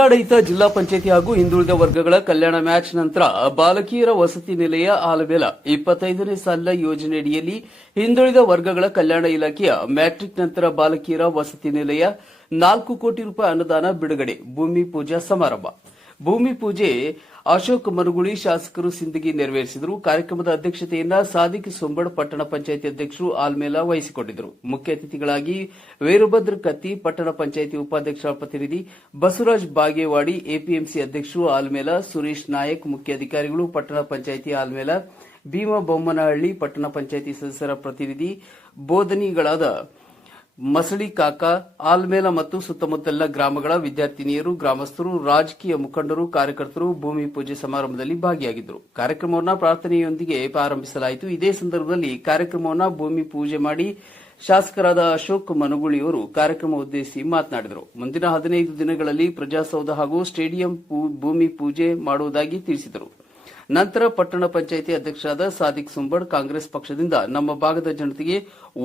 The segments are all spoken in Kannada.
ಜಿಲ್ಲಾಡಳಿತ, ಜಿಲ್ಲಾ ಪಂಚಾಯಿತಿ ಹಾಗೂ ಹಿಂದುಳಿದ ವರ್ಗಗಳ ಕಲ್ಯಾಣ ಮ್ಯಾಚ್ ನಂತರ ಬಾಲಕಿಯರ ವಸತಿ ನಿಲಯ ಆಲಮೇಲ 25ನೇ ಸಾಲಿನ ಯೋಜನೆಯಡಿಯಲ್ಲಿ ಹಿಂದುಳಿದ ವರ್ಗಗಳ ಕಲ್ಯಾಣ ಇಲಾಖೆಯ ಮ್ಯಾಟ್ರಿಕ್ ನಂತರ ಬಾಲಕಿಯರ ವಸತಿ ನಿಲಯ 4 ಕೋಟಿ ರೂಪಾಯಿ ಅನುದಾನ ಬಿಡುಗಡೆ, ಭೂಮಿ ಪೂಜಾ ಸಮಾರಂಭ. ಭೂಮಿ ಪೂಜೆ ಅಶೋಕ್ ಮನುಗುಳಿ ಶಾಸಕರು ಸಿಂದಗಿ ನೆರವೇರಿಸಿದರು. ಕಾರ್ಯಕ್ರಮದ ಅಧ್ಯಕ್ಷತೆಯನ್ನು ಸಾದಿಕ್ ಸೊಂಬಡ್ ಪಟ್ಟಣ ಪಂಚಾಯಿತಿ ಅಧ್ಯಕ್ಷರು ಆಲ್ಮೇಲ ವಹಿಸಿಕೊಂಡಿದ್ದರು. ಮುಖ್ಯ ಅತಿಥಿಗಳಾಗಿ ವೀರಭದ್ರ ಕತ್ತಿ, ಪಟ್ಟಣ ಪಂಚಾಯಿತಿ ಉಪಾಧ್ಯಕ್ಷರ ಪ್ರತಿನಿಧಿ ಬಸವರಾಜ್ ಬಾಗೇವಾಡಿ, ಎಪಿಎಂಸಿ ಅಧ್ಯಕ್ಷರು ಆಲ್ಮೇಲ, ಸುರೇಶ್ ನಾಯಕ್, ಮುಖ್ಯ ಅಧಿಕಾರಿಗಳು, ಪಟ್ಟಣ ಪಂಚಾಯಿತಿ ಆಲ್ಮೇಲ, ಭೀಮಾ ಬೊಮ್ಮನಹಳ್ಳಿ, ಪಟ್ಟಣ ಪಂಚಾಯಿತಿ ಸದಸ್ಯರ ಪ್ರತಿನಿಧಿ, ಬೋಧನಿಗಳಾದ ಮಸಳಿ ಕಾಕ, ಆಲ್ಮೇಲ ಮತ್ತು ಸುತ್ತಮುತ್ತಲಿನ ಗ್ರಾಮಗಳ ವಿದ್ಯಾರ್ಥಿನಿಯರು, ಗ್ರಾಮಸ್ಥರು, ರಾಜಕೀಯ ಮುಖಂಡರು, ಕಾರ್ಯಕರ್ತರು ಭೂಮಿ ಪೂಜೆ ಸಮಾರಂಭದಲ್ಲಿ ಭಾಗಿಯಾಗಿದ್ದರು. ಕಾರ್ಯಕ್ರಮವನ್ನು ಪ್ರಾರ್ಥನೆಯೊಂದಿಗೆ ಆರಂಭಿಸಲಾಯಿತು. ಇದೇ ಸಂದರ್ಭದಲ್ಲಿ ಕಾರ್ಯಕ್ರಮವನ್ನು ಭೂಮಿ ಪೂಜೆ ಮಾಡಿ ಶಾಸಕರಾದ ಅಶೋಕ್ ಮನುಗುಳಿಯವರು ಕಾರ್ಯಕ್ರಮ ಉದ್ದೇಶಿಸಿ ಮಾತನಾಡಿದರು. ಮುಂದಿನ 15 ದಿನಗಳಲ್ಲಿ ಪ್ರಜಾಸೌಧ ಹಾಗೂ ಸ್ಟೇಡಿಯಂ ಭೂಮಿ ಪೂಜೆ ಮಾಡುವುದಾಗಿ ತಿಳಿಸಿದರು. ನಂತರ ಪಟ್ಟಣ ಪಂಚಾಯಿತಿ ಅಧ್ಯಕ್ಷರಾದ ಸಾದಿಕ್ ಸುಂಬಡ್, ಕಾಂಗ್ರೆಸ್ ಪಕ್ಷದಿಂದ ನಮ್ಮ ಭಾಗದ ಜನತೆಗೆ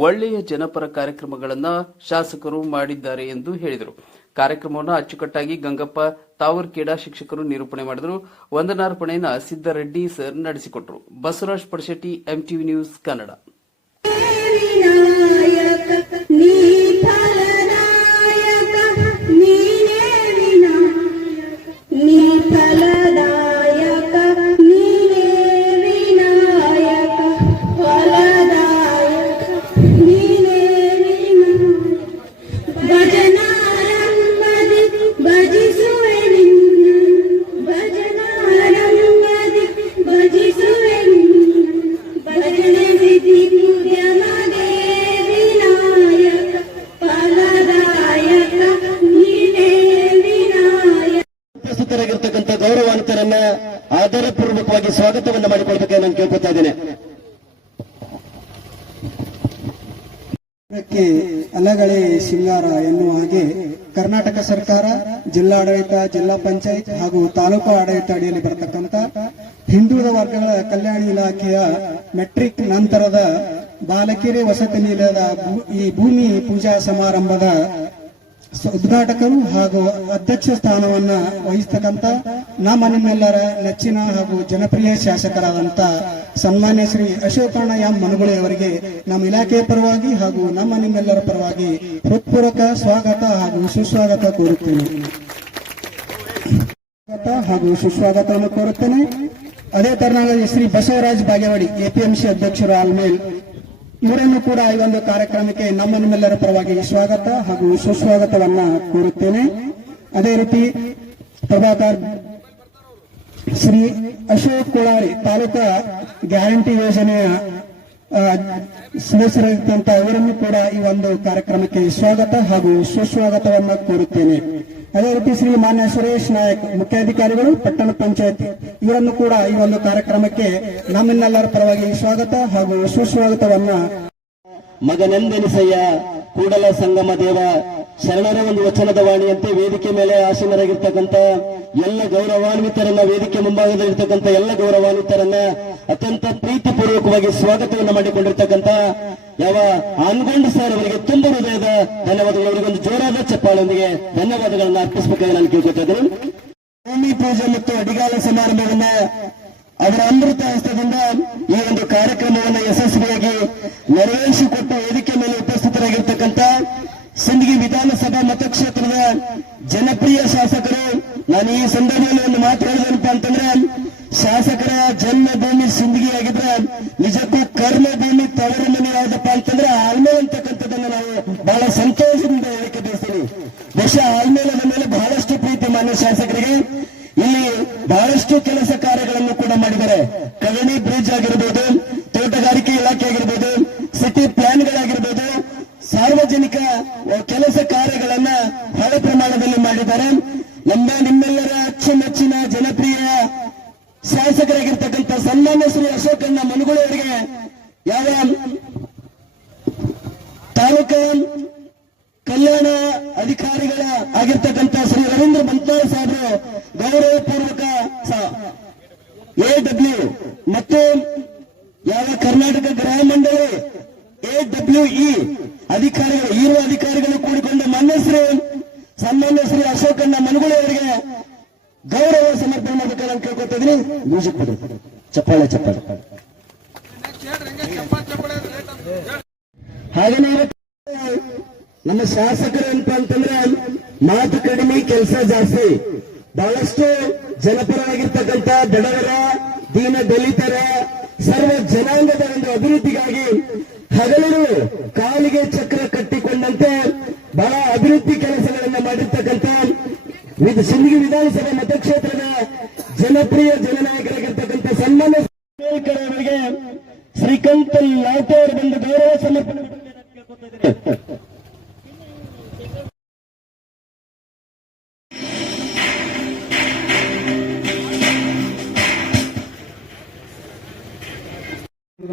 ಒಳ್ಳೆಯ ಜನಪರ ಕಾರ್ಯಕ್ರಮಗಳನ್ನು ಶಾಸಕರು ಮಾಡಿದ್ದಾರೆ ಎಂದು ಹೇಳಿದರು. ಕಾರ್ಯಕ್ರಮವನ್ನು ಅಚ್ಚುಕಟ್ಟಾಗಿ ಗಂಗಪ್ಪ ತಾವರ್ಕೇಡ ಶಿಕ್ಷಕರು ನಿರೂಪಣೆ ಮಾಡಿದರು. ವಂದನಾರ್ಪಣೆಯನ್ನು ಸಿದ್ದರೆಡ್ಡಿ ಸರ್ ನಡೆಸಿಕೊಟ್ಟರು. Basavaraj Padashetti, MTV News Kannada. ಉಪಸ್ಥಿತರಾಗಿರ್ತಕ್ಕಂಥ ಗೌರವಾನ್ವಿತರನ್ನ ಆಧಾರಪೂರ್ವಕವಾಗಿ ಸ್ವಾಗತವನ್ನು ಮಾಡಿಕೊಳ್ಬೇಕೆ ನಾನು ಕೇಳ್ಕೊತಾ ಇದ್ದೇನೆ. ಅಲಗಳೆ ಸಿಂಗಾರ ಎನ್ನುವ ಹಾಗೆ ಕರ್ನಾಟಕ ಸರ್ಕಾರ, ಜಿಲ್ಲಾಡಳಿತ, ಜಿಲ್ಲಾ ಪಂಚಾಯತ್ ಹಾಗೂ ತಾಲೂಕು ಆಡಳಿತ ಅಡಿಯಲ್ಲಿ ಬರತಕ್ಕಂಥ ಹಿಂದುಳಿದ ವರ್ಗಗಳ ಕಲ್ಯಾಣ ಇಲಾಖೆಯ ಮೆಟ್ರಿಕ್ ನಂತರದ ಬಾಲಕಿಯರ ವಸತಿ ನಿಲಯದ ಈ ಭೂಮಿ ಪೂಜಾ ಸಮಾರಂಭದ ಉದ್ಘಾಟಕರು ಹಾಗೂ ಅಧ್ಯಕ್ಷ ಸ್ಥಾನವನ್ನ ವಹಿಸತಕ್ಕಂತ ನಮ್ಮ ನಿಮ್ಮೆಲ್ಲರ ನೆಚ್ಚಿನ ಹಾಗೂ ಜನಪ್ರಿಯ ಶಾಸಕರಾದಂತ ಸನ್ಮಾನ್ಯ ಶ್ರೀ ಅಶೋಕಣ್ಣ ಎಂ ಮನುಗುಳಿ ಅವರಿಗೆ ನಮ್ಮ ಇಲಾಖೆಯ ಪರವಾಗಿ ಹಾಗೂ ನಮ್ಮ ನಿಮ್ಮೆಲ್ಲರ ಪರವಾಗಿ ಹೃತ್ಪೂರ್ವಕ ಸ್ವಾಗತ ಹಾಗೂ ಸುಸ್ವಾಗತ ಕೋರುತ್ತೇನೆ. ಹಾಗೂ ಸುಸ್ವಾಗತವನ್ನು ಕೋರುತ್ತೇನೆ. ಅದೇ ತರನಾಗಿ ಶ್ರೀ ಬಸವರಾಜ್ ಬಾಗೇವಾಡಿ, ಎಪಿಎಂಸಿ ಅಧ್ಯಕ್ಷರು ಆಲ್ಮೇಲ್, ಇವರನ್ನು ಕೂಡ ಈ ಒಂದು ಕಾರ್ಯಕ್ರಮಕ್ಕೆ ನಮ್ಮ ನಿಮ್ಮೆಲ್ಲರ ಪರವಾಗಿ ಸ್ವಾಗತ ಹಾಗೂ ಸುಸ್ವಾಗತವನ್ನ ಕೋರುತ್ತೇನೆ. ಅದೇ ರೀತಿ ಪ್ರಭಾಕರ್ ಶ್ರೀ ಅಶೋಕ್ ಕೋಳಾರಿ, ತಾಲೂಕಾ ಗ್ಯಾರಂಟಿ ಯೋಜನೆಯ ಸದಸ್ಯರಾಗಿದ್ದಂತ ಇವರನ್ನು ಕೂಡ ಈ ಒಂದು ಕಾರ್ಯಕ್ರಮಕ್ಕೆ ಸ್ವಾಗತ ಹಾಗೂ ಸುಸ್ವಾಗತವನ್ನ ಕೋರುತ್ತೇನೆ. ಅದೇ ರೀತಿ ಶ್ರೀ ಮಾನ್ಯ ಸುರೇಶ್ ನಾಯಕ್, ಮುಖ್ಯಾಧಿಕಾರಿಗಳು, ಪಟ್ಟಣ ಪಂಚಾಯತಿ, ಇವರನ್ನು ಕೂಡ ಈ ಒಂದು ಕಾರ್ಯಕ್ರಮಕ್ಕೆ ನಮ್ಮೆಲ್ಲರ ಪರವಾಗಿ ಸ್ವಾಗತ ಹಾಗೂ ಸುಸ್ವಾಗತವನ್ನ. ಮಗನೆಂದೆನಿಸಯ್ಯ ಕೂಡಲ ಸಂಗಮ ದೇವ ಶರಣರ ಒಂದು ವಚನದ ವಾಣಿಯಂತೆ ವೇದಿಕೆ ಮೇಲೆ ಆಸೀನರಾಗಿರ್ತಕ್ಕಂಥ ಎಲ್ಲ ಗೌರವಾನ್ವಿತರನ್ನ, ವೇದಿಕೆ ಮುಂಭಾಗದಲ್ಲಿರ್ತಕ್ಕಂಥ ಎಲ್ಲ ಗೌರವಾನ್ವಿತರನ್ನ ಅತ್ಯಂತ ಪ್ರೀತಿಪೂರ್ವಕವಾಗಿ ಸ್ವಾಗತವನ್ನು ಮಾಡಿಕೊಂಡಿರ್ತಕ್ಕಂಥ ಯಾವ ಆನ್ಗೊಂಡ್ ಸರ್ ಅವರಿಗೆ ತುಂಬ ಹೃದಯದ ಧನ್ಯವಾದಗಳು. ಅವರಿಗೊಂದು ಜೋರಾದ ಚಪ್ಪಾಳೊಂದಿಗೆ ಧನ್ಯವಾದಗಳನ್ನು ಅರ್ಪಿಸಬೇಕಾಗಿ ನಾನು ಕೇಳ್ಕೊತಾ ಇದ್ದೇನೆ. ಭೂಮಿ ಪೂಜೆ ಮತ್ತು ಅಡಿಗಾಲ ಸಮಾರಂಭವನ್ನ ಅವರ ಅಮೃತ ಹಸ್ತದಿಂದ ಈ ಒಂದು ಕಾರ್ಯಕ್ರಮವನ್ನು ಯಶಸ್ವಿಯಾಗಿ ನೆರವೇರಿಸಿಕೊಟ್ಟು ವೇದಿಕೆ ಮೇಲೆ ಉಪಸ್ಥಿತರಾಗಿರ್ತಕ್ಕಂಥ ಸಿಂದಗಿ ವಿಧಾನಸಭಾ ಮತಕ್ಷೇತ್ರದ ಜನಪ್ರಿಯ ಶಾಸಕರು, ನಾನು ಈ ಸಂದರ್ಭದಲ್ಲಿ ಒಂದು ಮಾತು ಹೇಳಿದೇನಪ್ಪ ಅಂತಂದ್ರೆ, ಶಾಸಕರ ಜನ್ಮಭೂಮಿ ಸಿಂದಗಿ ಆಗಿದ್ರೆ ನಿಜಕ್ಕೂ ಕರ್ಮಭೂಮಿ ತವರ ಮನೆ ಯಾವುದಪ್ಪ ಅಂತಂದ್ರೆ ಆಲ್ಮೇಲ್ ಅಂತಕ್ಕಂಥದ್ದನ್ನು ನಾವು ಬಹಳ ಸಂತೋಷದಿಂದ ಹೇಳಿಕೆ ಬಯಸ್ತೀನಿ. ಬಹುಶಃ ಆಲ್ಮೇಲದ ಮೇಲೆ ಬಹಳಷ್ಟು ಪ್ರೀತಿ ಮಾನ್ಯ ಶಾಸಕರಿಗೆ. ಇಲ್ಲಿ ಬಹಳಷ್ಟು ಕೆಲಸ ಕಾರ್ಯಗಳನ್ನು ಕೂಡ ಮಾಡಿದ್ದಾರೆ. ಕಗಣಿ ಬ್ರಿಡ್ಜ್ ಆಗಿರ್ಬೋದು, ತೋಟಗಾರಿಕೆ ಇಲಾಖೆ ಆಗಿರ್ಬೋದು, ಸಿಟಿ ಪ್ಲಾನ್ಗಳಾಗಿರ್ಬೋದು, ಸಾರ್ವಜನಿಕ ಕೆಲಸ ಕಾರ್ಯಗಳನ್ನ ಬಹಳ ಪ್ರಮಾಣದಲ್ಲಿ ಮಾಡಿದ್ದಾರೆ. ನಿಮ್ಮೆಲ್ಲರ ಅಚ್ಚುಮೆಚ್ಚಿನ ಜನಪ್ರಿಯ ಶಾಸಕರಾಗಿರ್ತಕ್ಕಂಥ ಸನ್ಮಾನ್ಯ ಶ್ರೀ ಅಶೋಕಣ್ಣ ಮನುಗುಳಿ ಅವರಿಗೆ ಯಾವ ತಾಲೂಕಾ ಕಲ್ಯಾಣ ಅಧಿಕಾರಿಗಳ ಆಗಿರ್ತಕ್ಕಂಥ ಶ್ರೀ ರವೀಂದ್ರ ಬಂತಾಳ್ ಸಾಹೇಬರು ಗೌರವಪೂರ್ವಕ AW ಮತ್ತು ಯಾವ ಕರ್ನಾಟಕ ಗೃಹ ಮಂಡಳಿ AWE ಅಧಿಕಾರಿಗಳು, ಇರುವ ಅಧಿಕಾರಿಗಳು ಕೂಡಿಕೊಂಡು ಸನ್ಮಾನ್ಯ ಶ್ರೀ ಅಶೋಕಣ್ಣ ಮನುಗುಳಿ ಅವರಿಗೆ ಸಮರ್ಪಣೆ ಮಾಡಬೇಕಲ್ಲ ಅಂತ ಕೇಳ್ಕೊತಾ ಇದೀನಿ. ಮ್ಯೂಸಿಕ್ ಕೊಡಿ, ಚಪ್ಪಾಳೆ ಚಪ್ಪಾಳೆ. ಹಾಗೇನೆ ನಮ್ಮ ಶಾಸಕರು ಏನಪ್ಪ ಅಂತಂದ್ರೆ ಮಾತು ಕಡಿಮೆ ಕೆಲಸ ಜಾಸ್ತಿ. ಬಹಳಷ್ಟು ಜನಪರವಾಗಿರ್ತಕ್ಕಂಥ ಬಡವರ, ದೀನ ದಲಿತರ, ಸರ್ವ ಜನಾಂಗದ ಒಂದು ಅಭಿವೃದ್ಧಿಗಾಗಿ ಹಗಲಿರು ಕಾಲಿಗೆ ಚಕ್ರ ಕಟ್ಟಿಕೊಂಡಂತೆ ಬಹಳ ಅಭಿವೃದ್ಧಿ ಕೆಲಸಗಳನ್ನು ಮಾಡಿರ್ತಕ್ಕಂಥ ಸಿಂದಗಿ ವಿಧಾನಸಭಾ ಮತಕ್ಷೇತ್ರದ ಜನಪ್ರಿಯ ಜನನಾಯಕರಾಗಿರ್ತಕ್ಕಂಥ ಸನ್ಮಾನ್ಯ ಅವರಿಗೆ ಶ್ರೀಕಾಂತ್ ಲಾಟೆ ಅವರು ಬಂದು ಗೌರವ ಸಮರ್ಪಣೆ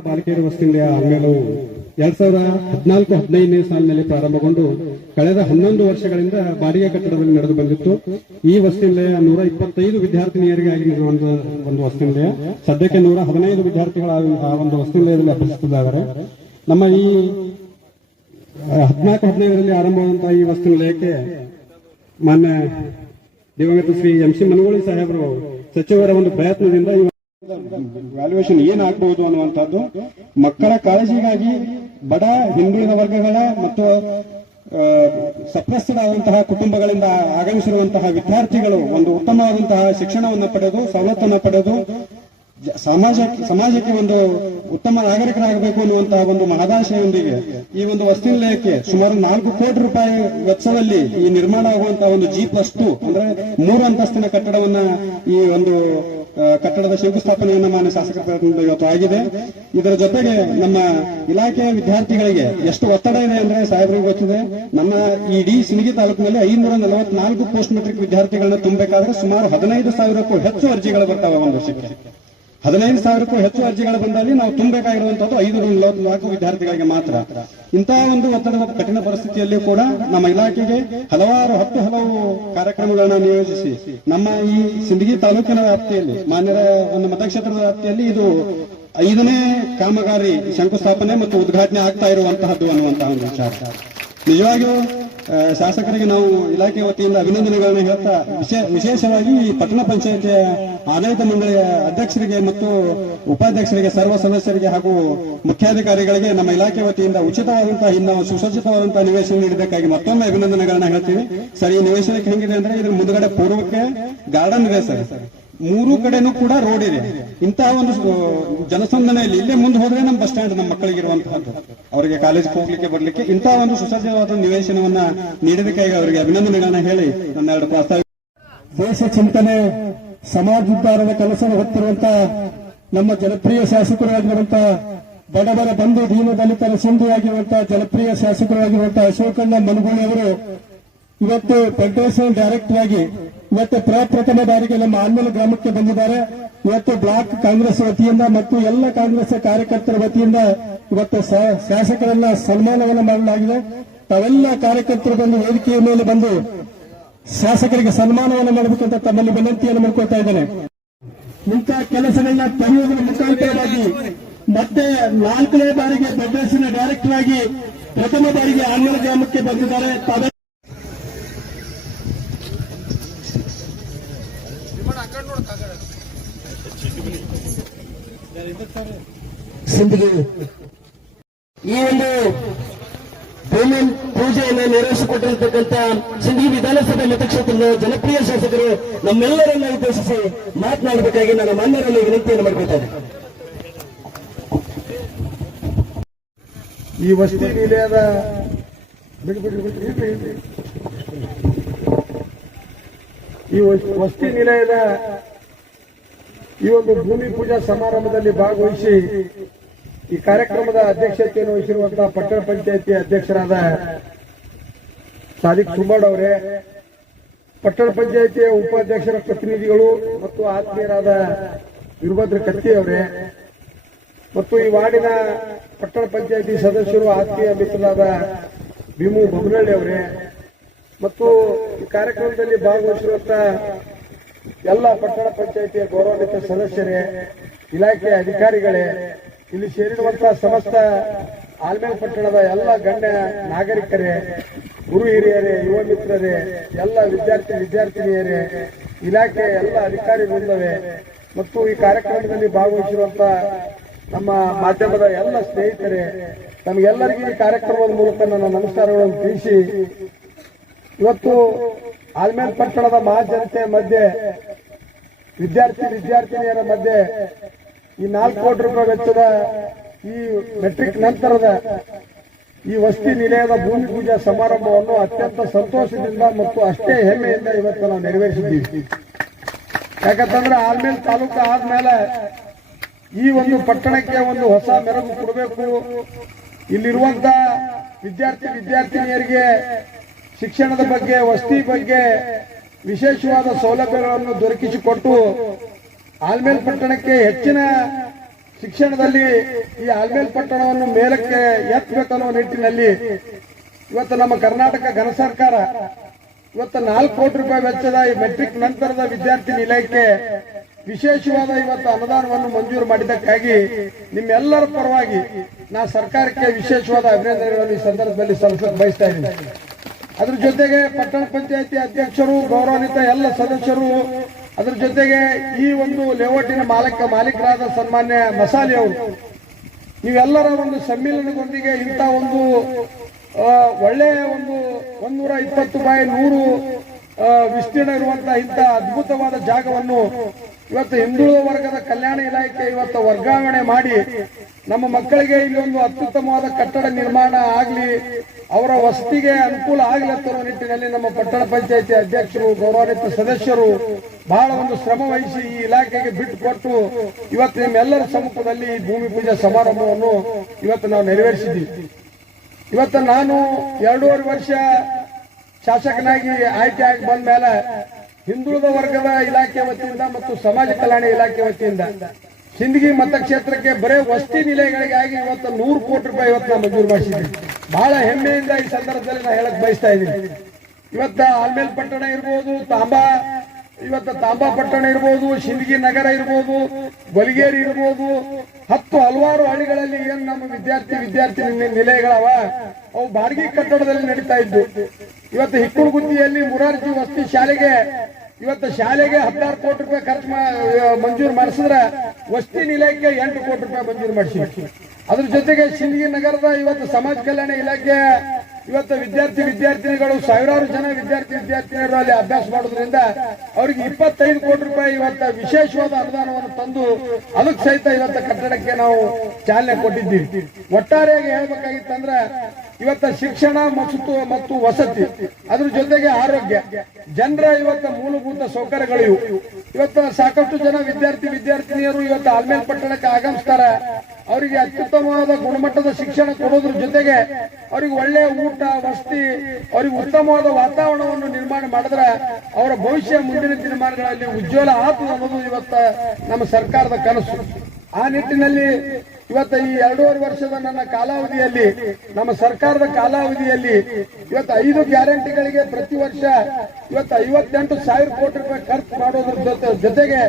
ಬಾಲಕಿಯರ ವಸತಿನಿಲಯ ಆಮೇಲೆ 2014-15ನೇ ಸಾಲಿನಲ್ಲಿ ಪ್ರಾರಂಭಗೊಂಡು ಕಳೆದ 11 ವರ್ಷಗಳಿಂದ ಬಾಡಿಗೆ ಕಟ್ಟಡದಲ್ಲಿ ನಡೆದು ಬಂದಿತ್ತು. ಈ ವಸತಿನಿಲಯ 125 ವಿದ್ಯಾರ್ಥಿನಿಯರಿಗಾಗಿ ಒಂದು ವಸತಿನಿಲಯ. ಸದ್ಯಕ್ಕೆ 115 ವಿದ್ಯಾರ್ಥಿಗಳ ಆ ಒಂದು ವಸತಿನಿಲಯದಲ್ಲಿ ಅಭ್ಯಸಿಸುತ್ತಿದ್ದಾರೆ. ನಮ್ಮ ಈ 14-15ರಲ್ಲಿ ಆರಂಭವಾದಂತಹ ಈ ವಸತಿನಿಲಯಕ್ಕೆ ಮಾನ್ಯ ದಿವಂಗತ ಶ್ರೀ MC ಮನಗೋಳಿ ಸಾಹೇಬರು ಸಚಿವರ ಒಂದು ಪ್ರಯತ್ನದಿಂದ ವ್ಯಾಲ್ಯೂಯೇಷನ್ ಏನಾಗಬಹುದು ಅನ್ನುವಂಥದ್ದು ಮಕ್ಕಳ ಕಾಳಜಿಗಾಗಿ ಬಡ ಹಿಂದುಳಿದ ವರ್ಗಗಳ ಮತ್ತು ಸಪ್ರೆಸ್ಡ್ ಆದಂತಹ ಕುಟುಂಬಗಳಿಂದ ಆಗಮಿಸಿರುವಂತಹ ವಿದ್ಯಾರ್ಥಿಗಳು ಒಂದು ಉತ್ತಮವಾದಂತಹ ಶಿಕ್ಷಣವನ್ನು ಪಡೆದು ಸವಲತ್ತನ್ನು ಪಡೆದು ಸಮಾಜಕ್ಕೆ ಒಂದು ಉತ್ತಮ ನಾಗರಿಕರಾಗಬೇಕು ಅನ್ನುವಂತಹ ಒಂದು ಮಹದಾಶಯದೊಂದಿಗೆ ಈ ಒಂದು ವಸತಿನಿಲಯಕ್ಕೆ ಸುಮಾರು 4 ಕೋಟಿ ರೂಪಾಯಿ ವೆಚ್ಚದಲ್ಲಿ ಈ ನಿರ್ಮಾಣ ಆಗುವಂತಹ ಒಂದು G+2 ಅಂದ್ರೆ 3 ಅಂತಸ್ತಿನ ಕಟ್ಟಡವನ್ನ ಈ ಒಂದು ಕಟ್ಟಡದ ಶಂಕುಸ್ಥಾಪನೆಯನ್ನು ಮಾನ್ಯ ಶಾಸಕರ ಇವತ್ತು ಆಗಿದೆ. ಇದರ ಜೊತೆಗೆ ನಮ್ಮ ಇಲಾಖೆಯ ವಿದ್ಯಾರ್ಥಿಗಳಿಗೆ ಎಷ್ಟು ಒತ್ತಡ ಇದೆ ಅಂದ್ರೆ ಸಾಹೇಬರಿಗೆ ಗೊತ್ತಿದೆ. ನಮ್ಮ ಇಡೀ ಸಿಂದಗಿ ತಾಲೂಕಿನಲ್ಲಿ 544 ಪೋಸ್ಟ್ ಮೆಟ್ರಿಕ್ ವಿದ್ಯಾರ್ಥಿಗಳನ್ನ ತುಂಬಬೇಕಾದ್ರೆ ಸುಮಾರು 15,000ಕ್ಕೂ ಹೆಚ್ಚು ಅರ್ಜಿಗಳು ಬರ್ತವೆ ಒಂದು ವರ್ಷಕ್ಕೆ. 15,000ಕ್ಕೂ ಹೆಚ್ಚು ಅರ್ಜಿಗಳು ಬಂದಲ್ಲಿ ನಾವು ತುಂಬಬೇಕಾಗಿರುವಂತದ್ದು 544 ವಿದ್ಯಾರ್ಥಿಗಳಿಗೆ ಮಾತ್ರ. ಇಂತಹ ಒಂದು ಒತ್ತಡದ ಕಠಿಣ ಪರಿಸ್ಥಿತಿಯಲ್ಲಿ ಕೂಡ ನಮ್ಮ ಇಲಾಖೆಗೆ ಹಲವು ಕಾರ್ಯಕ್ರಮಗಳನ್ನ ನಿಯೋಜಿಸಿ ನಮ್ಮ ಈ ಸಿಂದಗಿ ತಾಲೂಕಿನ ವ್ಯಾಪ್ತಿಯಲ್ಲಿ ಮಾನ್ಯರ ಒಂದು ಮತಕ್ಷೇತ್ರದ ವ್ಯಾಪ್ತಿಯಲ್ಲಿ ಇದು 5ನೇ ಕಾಮಗಾರಿ ಶಂಕುಸ್ಥಾಪನೆ ಮತ್ತು ಉದ್ಘಾಟನೆ ಆಗ್ತಾ ಇರುವಂತಹದ್ದು ಅನ್ನುವಂತಹ ಒಂದು ವಿಚಾರ. ನಿಜವಾಗಿಯೂ ಶಾಸಕರಿಗೆ ನಾವು ಇಲಾಖೆ ವತಿಯಿಂದ ಅಭಿನಂದನೆಗಳನ್ನು ಹೇಳ್ತಾ ವಿಶೇಷವಾಗಿ ಪಟ್ಟಣ ಪಂಚಾಯತಿಯ ಆಡಳಿತ ಮಂಡಳಿಯ ಅಧ್ಯಕ್ಷರಿಗೆ ಮತ್ತು ಉಪಾಧ್ಯಕ್ಷರಿಗೆ, ಸರ್ವ ಸದಸ್ಯರಿಗೆ ಹಾಗೂ ಮುಖ್ಯಾಧಿಕಾರಿಗಳಿಗೆ ನಮ್ಮ ಇಲಾಖೆ ವತಿಯಿಂದ ಉಚಿತವಾದಂತಹ ಇನ್ನು ಸುಸಜ್ಜಿತವಾದಂತಹ ನಿವೇಶನ ನೀಡಿದ್ದಕ್ಕಾಗಿ ಮತ್ತೊಮ್ಮೆ ಅಭಿನಂದನೆಗಳನ್ನ ಹೇಳ್ತೀವಿ. ಸರ್, ಈ ನಿವೇಶನಕ್ಕೆ ಹೆಂಗಿದೆ ಅಂದ್ರೆ ಇದ್ರ ಮುಂದುಗಡೆ ಪೂರ್ವಕ್ಕೆ ಗಾರ್ಡನ್ ಇದೆ ಸರ್, 3 ಕಡೆನೂ ಕೂಡ ರೋಡ್ ಇದೆ. ಇಂತಹ ಒಂದು ಜನಸಂದಣೆಯಲ್ಲಿ ಇಲ್ಲೇ ಮುಂದೆ ಹೋದ್ರೆ ನಮ್ಮ ಬಸ್ ಸ್ಟ್ಯಾಂಡ್ ನಮ್ಮ ಮಕ್ಕಳಿಗೆ ಇರುವಂತಹದ್ದು, ಅವರಿಗೆ ಕಾಲೇಜ್ಗೆ ಹೋಗ್ಲಿಕ್ಕೆ ಬರ್ಲಿಕ್ಕೆ ಇಂತಹ ಒಂದು ಸುಸಜ್ಜಿತವಾದ ನಿವೇಶನವನ್ನ ನೀಡಿದಕ್ಕಾಗಿ ಅವರಿಗೆ ಅಭಿನಂದನೆಗಳನ್ನ ಹೇಳಿ ನನ್ನ 2 ಪ್ರಾಸ್ತಾವ. ದೇಶ ಚಿಂತನೆ, ಸಮಾಜೋದ್ಧಾರದ ಕೆಲಸ ಹೊತ್ತಿರುವಂತಹ ನಮ್ಮ ಜನಪ್ರಿಯ ಶಾಸಕರಾಗಿರುವಂತಹ ಬಡವರ ಬಂಧು ದೀನ ದಲಿತರ ಸಿಂಧುವಾಗಿರುವಂತಹ ಜನಪ್ರಿಯ ಶಾಸಕರಾಗಿರುವಂತಹ ಅಶೋಕಣ್ಣ ಮನಗೋಳಿ ಅವರು ಇವತ್ತು ಫೆಡರೇಷನ್ ಡೈರೆಕ್ಟರ್ ಆಗಿ ಇವತ್ತು ಪ್ರಪ್ರಥಮ ಬಾರಿಗೆ ನಮ್ಮ ಆನ್ಮೂಲ ಗ್ರಾಮಕ್ಕೆ ಬಂದಿದ್ದಾರೆ. ಇವತ್ತು ಬ್ಲಾಕ್ ಕಾಂಗ್ರೆಸ್ ವತಿಯಿಂದ ಮತ್ತು ಎಲ್ಲ ಕಾಂಗ್ರೆಸ್ ಕಾರ್ಯಕರ್ತರ ವತಿಯಿಂದ ಇವತ್ತು ಶಾಸಕರನ್ನ ಸನ್ಮಾನವನ್ನು ಮಾಡಲಾಗಿದೆ. ತಾವೆಲ್ಲ ಕಾರ್ಯಕರ್ತರು ಬಂದು ವೇದಿಕೆಯ ಮೇಲೆ ಬಂದು ಶಾಸಕರಿಗೆ ಸನ್ಮಾನವನ್ನು ಮಾಡಬೇಕಂತ ತಮ್ಮಲ್ಲಿ ವಿನಂತಿಯನ್ನು ಮಾಡ್ಕೊಳ್ತಾ ಇದ್ದೇನೆ. ಇಂತಹ ಕೆಲಸಗಳನ್ನ ತರುವುದರ ಮುಖಾಂತರವಾಗಿ ಮತ್ತೆ 4ನೇ ಬಾರಿಗೆ ಫೆಡರೇಷನ್ ಡೈರೆಕ್ಟರ್ ಆಗಿ ಪ್ರಥಮ ಬಾರಿಗೆ ಆನ್ಮೂಲ ಗ್ರಾಮಕ್ಕೆ ಬಂದಿದ್ದಾರೆ. ಸಿಂದಗಿ ಈ ಒಂದು ಭೂಮಿ ಪೂಜೆಯನ್ನು ನೆರವೇರಿಸಿಕೊಟ್ಟಿರತಕ್ಕಂಥ ಸಿಂದಗಿ ವಿಧಾನಸಭೆ ಮತಕ್ಷೇತ್ರದ ಜನಪ್ರಿಯ ಶಾಸಕರು ನಮ್ಮೆಲ್ಲರನ್ನ ಉದ್ದೇಶಿಸಿ ಮಾತನಾಡಬೇಕಾಗಿ ನನ್ನ ಮಾನ್ಯರಲ್ಲಿ ವಿನಂತಿಯನ್ನು ಮಾಡಿಕೊಳ್ತಾರೆ. ಈ ವಸತಿ ನಿಲಯದ ವಸತಿ ನಿಲಯದ ಈ ಒಂದು ಭೂಮಿ ಪೂಜಾ ಸಮಾರಂಭದಲ್ಲಿ ಭಾಗವಹಿಸಿ ಈ ಕಾರ್ಯಕ್ರಮದ ಅಧ್ಯಕ್ಷತೆಯನ್ನು ವಹಿಸಿರುವಂತಹ ಪಟ್ಟಣ ಪಂಚಾಯಿತಿ ಅಧ್ಯಕ್ಷರಾದ ಸಾದಿಕ್ ಸುಂಬಾಡ್ ಅವರೇ, ಪಟ್ಟಣ ಪಂಚಾಯಿತಿಯ ಉಪಾಧ್ಯಕ್ಷರ ಪ್ರತಿನಿಧಿಗಳು ಮತ್ತು ಆತ್ಮೀಯರಾದ ವೀರಭದ್ರ ಕತ್ತಿ ಅವರೇ, ಮತ್ತು ಈ ವಾರ್ಡಿನ ಪಟ್ಟಣ ಪಂಚಾಯಿತಿ ಸದಸ್ಯರು ಆತ್ಮೀಯ ಮಿತ್ರರಾದ ಭೀಮು ಬೊಮ್ಮನಹಳ್ಳಿ ಅವರೇ, ಮತ್ತು ಈ ಕಾರ್ಯಕ್ರಮದಲ್ಲಿ ಭಾಗವಹಿಸಿರುವಂತಹ ಎಲ್ಲ ಪಟ್ಟಣ ಪಂಚಾಯಿತಿಯ ಗೌರವಾನ್ವಿತ ಸದಸ್ಯರೇ, ಇಲಾಖೆಯ ಅಧಿಕಾರಿಗಳೇ, ಇಲ್ಲಿ ಸೇರಿರುವಂತಹ ಸಮಸ್ತ ಆಲ್ಮೇಲ್ ಪಟ್ಟಣದ ಎಲ್ಲ ಗಣ್ಯ ನಾಗರಿಕರೇ, ಗುರು ಹಿರಿಯರೇ, ಯುವ ಮಿತ್ರರೇ, ಎಲ್ಲ ವಿದ್ಯಾರ್ಥಿನಿಯರೇ, ಇಲಾಖೆ ಎಲ್ಲ ಅಧಿಕಾರಿ ವೃಂದವೇ ಮತ್ತು ಈ ಕಾರ್ಯಕ್ರಮದಲ್ಲಿ ಭಾಗವಹಿಸಿರುವಂತ ನಮ್ಮ ಮಾಧ್ಯಮದ ಎಲ್ಲ ಸ್ನೇಹಿತರೆ, ತಮಗೆಲ್ಲರಿಗೂ ಈ ಕಾರ್ಯಕ್ರಮದ ಮೂಲಕ ನನ್ನ ನಮಸ್ಕಾರಗಳನ್ನು ತಿಳಿಸಿ, ಇವತ್ತು ಆಲ್ಮೇಲ್ ಪಟ್ಟಣದ ಮಹಾಜನತೆಯ ಮಧ್ಯೆ ವಿದ್ಯಾರ್ಥಿನಿಯರ ಮಧ್ಯೆ ಈ 4 ಕೋಟಿ ರೂಪಾಯಿ ವೆಚ್ಚದ ಈ ಮೆಟ್ರಿಕ್ ನಂತರದ ಈ ವಸತಿ ನಿಲಯದ ಭೂಮಿ ಪೂಜಾ ಸಮಾರಂಭವನ್ನು ಅತ್ಯಂತ ಸಂತೋಷದಿಂದ ಮತ್ತು ಅಷ್ಟೇ ಹೆಮ್ಮೆಯಿಂದ ಇವತ್ತು ನಾವು ನೆರವೇರಿಸಿದ್ದೀವಿ. ಯಾಕಂತಂದ್ರೆ ಆಲ್ಮೇಲ್ ತಾಲೂಕು ಆದ್ಮೇಲೆ ಈ ಒಂದು ಪಟ್ಟಣಕ್ಕೆ ಒಂದು ಹೊಸ ಮೆರುಗು ಕೊಡಬೇಕು. ಇಲ್ಲಿರುವಂತ ವಿದ್ಯಾರ್ಥಿನಿಯರಿಗೆ ಶಿಕ್ಷಣದ ಬಗ್ಗೆ, ವಸತಿ ಬಗ್ಗೆ ವಿಶೇಷವಾದ ಸೌಲಭ್ಯಗಳನ್ನು ದೊರಕಿಸಿಕೊಟ್ಟು ಆಲ್ಮೇಲ್ ಪಟ್ಟಣಕ್ಕೆ ಹೆಚ್ಚಿನ ಶಿಕ್ಷಣದಲ್ಲಿ ಈ ಆಲ್ಮೇಲ್ ಪಟ್ಟಣವನ್ನು ಮೇಲಕ್ಕೆ ಎತ್ತಬೇಕನ್ನೋ ನಿಟ್ಟಿನಲ್ಲಿ ಇವತ್ತು ನಮ್ಮ ಕರ್ನಾಟಕ ಘನ ಸರ್ಕಾರ ಇವತ್ತು 4 ಕೋಟಿ ರೂಪಾಯಿ ವೆಚ್ಚದ ಈ ಮೆಟ್ರಿಕ್ ನಂತರದ ವಿದ್ಯಾರ್ಥಿ ನಿಲಯಕ್ಕೆ ವಿಶೇಷವಾದ ಇವತ್ತು ಅನುದಾನವನ್ನು ಮಂಜೂರು ಮಾಡಿದ್ದಕ್ಕಾಗಿ ನಿಮ್ಮೆಲ್ಲರ ಪರವಾಗಿ ನಾ ಸರ್ಕಾರಕ್ಕೆ ವಿಶೇಷವಾದ ಅಭಿನಂದನೆಗಳನ್ನು ಈ ಸಂದರ್ಭದಲ್ಲಿ ಸಲ್ಲಿಸಲು ಬಯಸ್ತಾ ಇದ್ದೀನಿ. ಅದ್ರ ಜೊತೆಗೆ ಪಟ್ಟಣ ಪಂಚಾಯತಿ ಅಧ್ಯಕ್ಷರು, ಗೌರವಾನ್ವಿತ ಎಲ್ಲ ಸದಸ್ಯರು, ಅದ್ರ ಜೊತೆಗೆ ಈ ಒಂದು ಲೇಔಟಿನ ಮಾಲೀಕರಾದ ಸನ್ಮಾನ್ಯ ಮಸಾಲಿ ಅವರು, ನೀವೆಲ್ಲರ ಒಂದು ಸಮ್ಮಿಲನದೊಂದಿಗೆ ಇಂಥ ಒಂದು ಒಳ್ಳೆಯ ಒಂದು 120x100 ವಿಸ್ತೀರ್ಣ ಇರುವಂತಹ ಇಂಥ ಅದ್ಭುತವಾದ ಜಾಗವನ್ನು ಇವತ್ತು ಹಿಂದುಳಿದ ವರ್ಗದ ಕಲ್ಯಾಣ ಇಲಾಖೆ ಇವತ್ತು ವರ್ಗಾವಣೆ ಮಾಡಿ ನಮ್ಮ ಮಕ್ಕಳಿಗೆ ಇಲ್ಲಿ ಒಂದು ಅತ್ಯುತ್ತಮವಾದ ಕಟ್ಟಡ ನಿರ್ಮಾಣ ಆಗಲಿ, ಅವರ ವಸತಿಗೆ ಅನುಕೂಲ ಆಗಲತ್ತಿರುವ ನಿಟ್ಟಿನಲ್ಲಿ ನಮ್ಮ ಪಟ್ಟಣ ಪಂಚಾಯತಿ ಅಧ್ಯಕ್ಷರು, ಗೌರವಾನ್ವಿತ ಸದಸ್ಯರು ಬಹಳ ಒಂದು ಶ್ರಮ ವಹಿಸಿ ಈ ಇಲಾಖೆಗೆ ಬಿಟ್ಟು ಕೊಟ್ಟು ಇವತ್ತು ನಿಮ್ಮೆಲ್ಲರ ಸಮ್ಮುಖದಲ್ಲಿ ಈ ಭೂಮಿ ಪೂಜಾ ಸಮಾರಂಭವನ್ನು ಇವತ್ತು ನಾವು ನೆರವೇರಿಸಿದ್ದೀವಿ. ಇವತ್ತು ನಾನು 2.5 ವರ್ಷ ಶಾಸಕನಾಗಿ ಆಯ್ಕೆ ಆಗಿ ಬಂದ ಮೇಲೆ ಹಿಂದುಳಿದ ವರ್ಗದ ಇಲಾಖೆ ವತಿಯಿಂದ ಮತ್ತು ಸಮಾಜ ಕಲ್ಯಾಣ ಇಲಾಖೆ ವತಿಯಿಂದ ಸಿಂದಗಿ ಮತಕ್ಷೇತ್ರಕ್ಕೆ ಬರೇ ವಸತಿ ನಿಲಯಗಳಿಗಾಗಿ ಇವತ್ತು 100 ಕೋಟಿ ರೂಪಾಯಿ ಇವತ್ತು ನಾವು ಮಂಜೂರು ಮಾಡಿಸಿದ್ದೀವಿ. ಬಹಳ ಹೆಮ್ಮೆಯಿಂದ ಈ ಸಂದರ್ಭದಲ್ಲಿ ನಾನು ಹೇಳಕ್ ಬಯಸ್ತಾ ಇದ್ದೀನಿ. ಇವತ್ತು ಆಲ್ಮೇಲ್ ಪಟ್ಟಣ ಇರ್ಬೋದು, ತಾಂಬಾ ಪಟ್ಟಣ ಇರ್ಬೋದು, ಸಿಂದಗಿ ನಗರ ಇರ್ಬೋದು, ಗೊಲಿಗೇರಿ ಇರ್ಬೋದು, ಹಲವಾರು ಹಳ್ಳಿಗಳಲ್ಲಿ ಏನು ನಮ್ಮ ವಿದ್ಯಾರ್ಥಿ ನಿಲಯಗಳವ ಅವು ಬಾಡಿಗೆ ಕಟ್ಟಡದಲ್ಲಿ ನಡೀತಾ ಇದ್ದು. ಇವತ್ತು ಹಿಕ್ಕುಳಗುತ್ತಿಯಲ್ಲಿ ಮುರಾರ್ಜಿ ವಸತಿ ಶಾಲೆಗೆ 16 ಕೋಟಿ ರೂಪಾಯಿ ಖರ್ಚು ಮಂಜೂರು ಮಾಡಿಸಿದ್ರೆ ವಸತಿ ನಿಲಯಕ್ಕೆ 8 ಕೋಟಿ ರೂಪಾಯಿ ಮಂಜೂರು ಮಾಡಿಸಿ. ಅದ್ರ ಜೊತೆಗೆ ಸಿಂದಗಿ ನಗರದ ಇವತ್ತು ಸಮಾಜ ಕಲ್ಯಾಣ ಇಲಾಖೆ ಇವತ್ತು ವಿದ್ಯಾರ್ಥಿನಿಗಳು ಸಾವಿರಾರು ಜನ ವಿದ್ಯಾರ್ಥಿನಿಯರು ಅಲ್ಲಿ ಅಭ್ಯಾಸ ಮಾಡೋದ್ರಿಂದ ಅವರಿಗೆ 25 ಕೋಟಿ ರೂಪಾಯಿ ಇವತ್ತು ವಿಶೇಷವಾದ ಅನುದಾನವನ್ನು ತಂದು ಅದಕ್ಕೆ ಸಹಿತ ಇವತ್ತು ಕಟ್ಟಡಕ್ಕೆ ನಾವು ಚಾಲನೆ ಕೊಟ್ಟಿದ್ದೀವಿ. ಒಟ್ಟಾರೆಯಾಗಿ ಹೇಳ್ಬೇಕಾಗಿತ್ತಂದ್ರೆ ಇವತ್ತು ಶಿಕ್ಷಣ ಮತ್ತು ವಸತಿ, ಅದ್ರ ಜೊತೆಗೆ ಆರೋಗ್ಯ, ಜನರ ಇವತ್ತು ಮೂಲಭೂತ ಸೌಕರ್ಯಗಳು ಇವತ್ತು ಸಾಕಷ್ಟು ಜನ ವಿದ್ಯಾರ್ಥಿನಿಯರು ಇವತ್ತು ಆಲ್ಮೇಲ್ ಪಟ್ಟಣಕ್ಕೆ ಆಗಮಿಸ್ತಾರೆ. ಅವರಿಗೆ ಅತ್ಯುತ್ತಮವಾದ ಗುಣಮಟ್ಟದ ಶಿಕ್ಷಣ ಕೊಡೋದ್ರ ಜೊತೆಗೆ ಅವರಿಗೆ ಒಳ್ಳೆಯ ಊಟ, ವಸತಿ, ಅವರಿಗೆ ಉತ್ತಮವಾದ ವಾತಾವರಣವನ್ನು ನಿರ್ಮಾಣ ಮಾಡಿದ್ರೆ ಅವರ ಭವಿಷ್ಯ ಮುಂದಿನ ದಿನಮಾನಗಳಲ್ಲಿ ಉಜ್ವಲ ಆತು ಅನ್ನೋದು ಇವತ್ತು ನಮ್ಮ ಸರ್ಕಾರದ ಕನಸು. ಆ ನಿಟ್ಟಿನಲ್ಲಿ ಇವತ್ತು ಈ 2.5 ವರ್ಷದ ನನ್ನ ಕಾಲಾವಧಿಯಲ್ಲಿ, ನಮ್ಮ ಸರ್ಕಾರದ ಕಾಲಾವಧಿಯಲ್ಲಿ ಇವತ್ತು 5 ಗ್ಯಾರಂಟಿಗಳಿಗೆ ಪ್ರತಿ ವರ್ಷ ಇವತ್ತು 58,000 ಕೋಟಿ ರೂಪಾಯಿ ಖರ್ಚು ಮಾಡೋದ್ರ ಜೊತೆಗೆ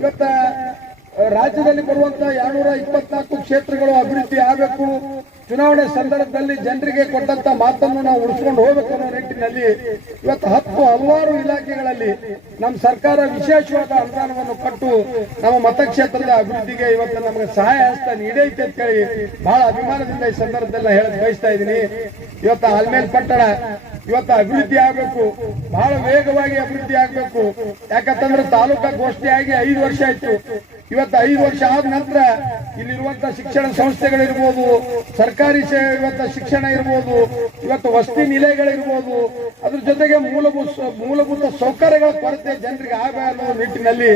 ಇವತ್ತು ರಾಜ್ಯದಲ್ಲಿ ಬರುವಂತ 224 ಕ್ಷೇತ್ರಗಳು ಅಭಿವೃದ್ಧಿ ಆಗಬೇಕು. ಚುನಾವಣೆ ಸಂದರ್ಭದಲ್ಲಿ ಜನರಿಗೆ ಕೊಟ್ಟಂತ ಮಾತನ್ನು ನಾವು ಉಳಿಸ್ಕೊಂಡು ಹೋಗಬೇಕು ಅನ್ನೋ ನಿಟ್ಟಿನಲ್ಲಿ ಇವತ್ತು ಹಲವಾರು ಇಲಾಖೆಗಳಲ್ಲಿ ನಮ್ಮ ಸರ್ಕಾರ ವಿಶೇಷವಾದ ಅನುದಾನವನ್ನು ಕೊಟ್ಟು ನಮ್ಮ ಮತಕ್ಷೇತ್ರದ ಅಭಿವೃದ್ಧಿಗೆ ಇವತ್ತು ನಮಗೆ ಸಹಾಯ ಹಸ್ತ ನೀಡೈತೆ ಅಂತ ಹೇಳಿ ಬಹಳ ಅಭಿಮಾನದಿಂದ ಈ ಸಂದರ್ಭದಲ್ಲಿ ಹೇಳಕ್ ಬಯಸ್ತಾ ಇದ್ದೀನಿ. ಇವತ್ತು ಆಲ್ಮೇಲ್ ಪಟ್ಟಣ ಇವತ್ತು ಅಭಿವೃದ್ಧಿ ಆಗಬೇಕು, ಬಹಳ ವೇಗವಾಗಿ ಅಭಿವೃದ್ಧಿ ಆಗಬೇಕು. ಯಾಕಂತಂದ್ರೆ ತಾಲೂಕಾ ಘೋಷಣೆಯಾಗಿ 5 ವರ್ಷ ಆಯ್ತು. ಇವತ್ತು 5 ವರ್ಷ ಆದ ನಂತರ ಇಲ್ಲಿರುವಂತಹ ಶಿಕ್ಷಣ ಸಂಸ್ಥೆಗಳಿರ್ಬೋದು, ಸರ್ಕಾರಿ ಇವತ್ತು ಶಿಕ್ಷಣ ಇರ್ಬೋದು, ಇವತ್ತು ವಸತಿ ನಿಲಯಗಳಿರ್ಬೋದು, ಅದ್ರ ಜೊತೆಗೆ ಮೂಲಭೂತ ಸೌಕರ್ಯಗಳ ಕೊರತೆ ಜನರಿಗೆ ಆಗಬಾರದು ನಿಟ್ಟಿನಲ್ಲಿ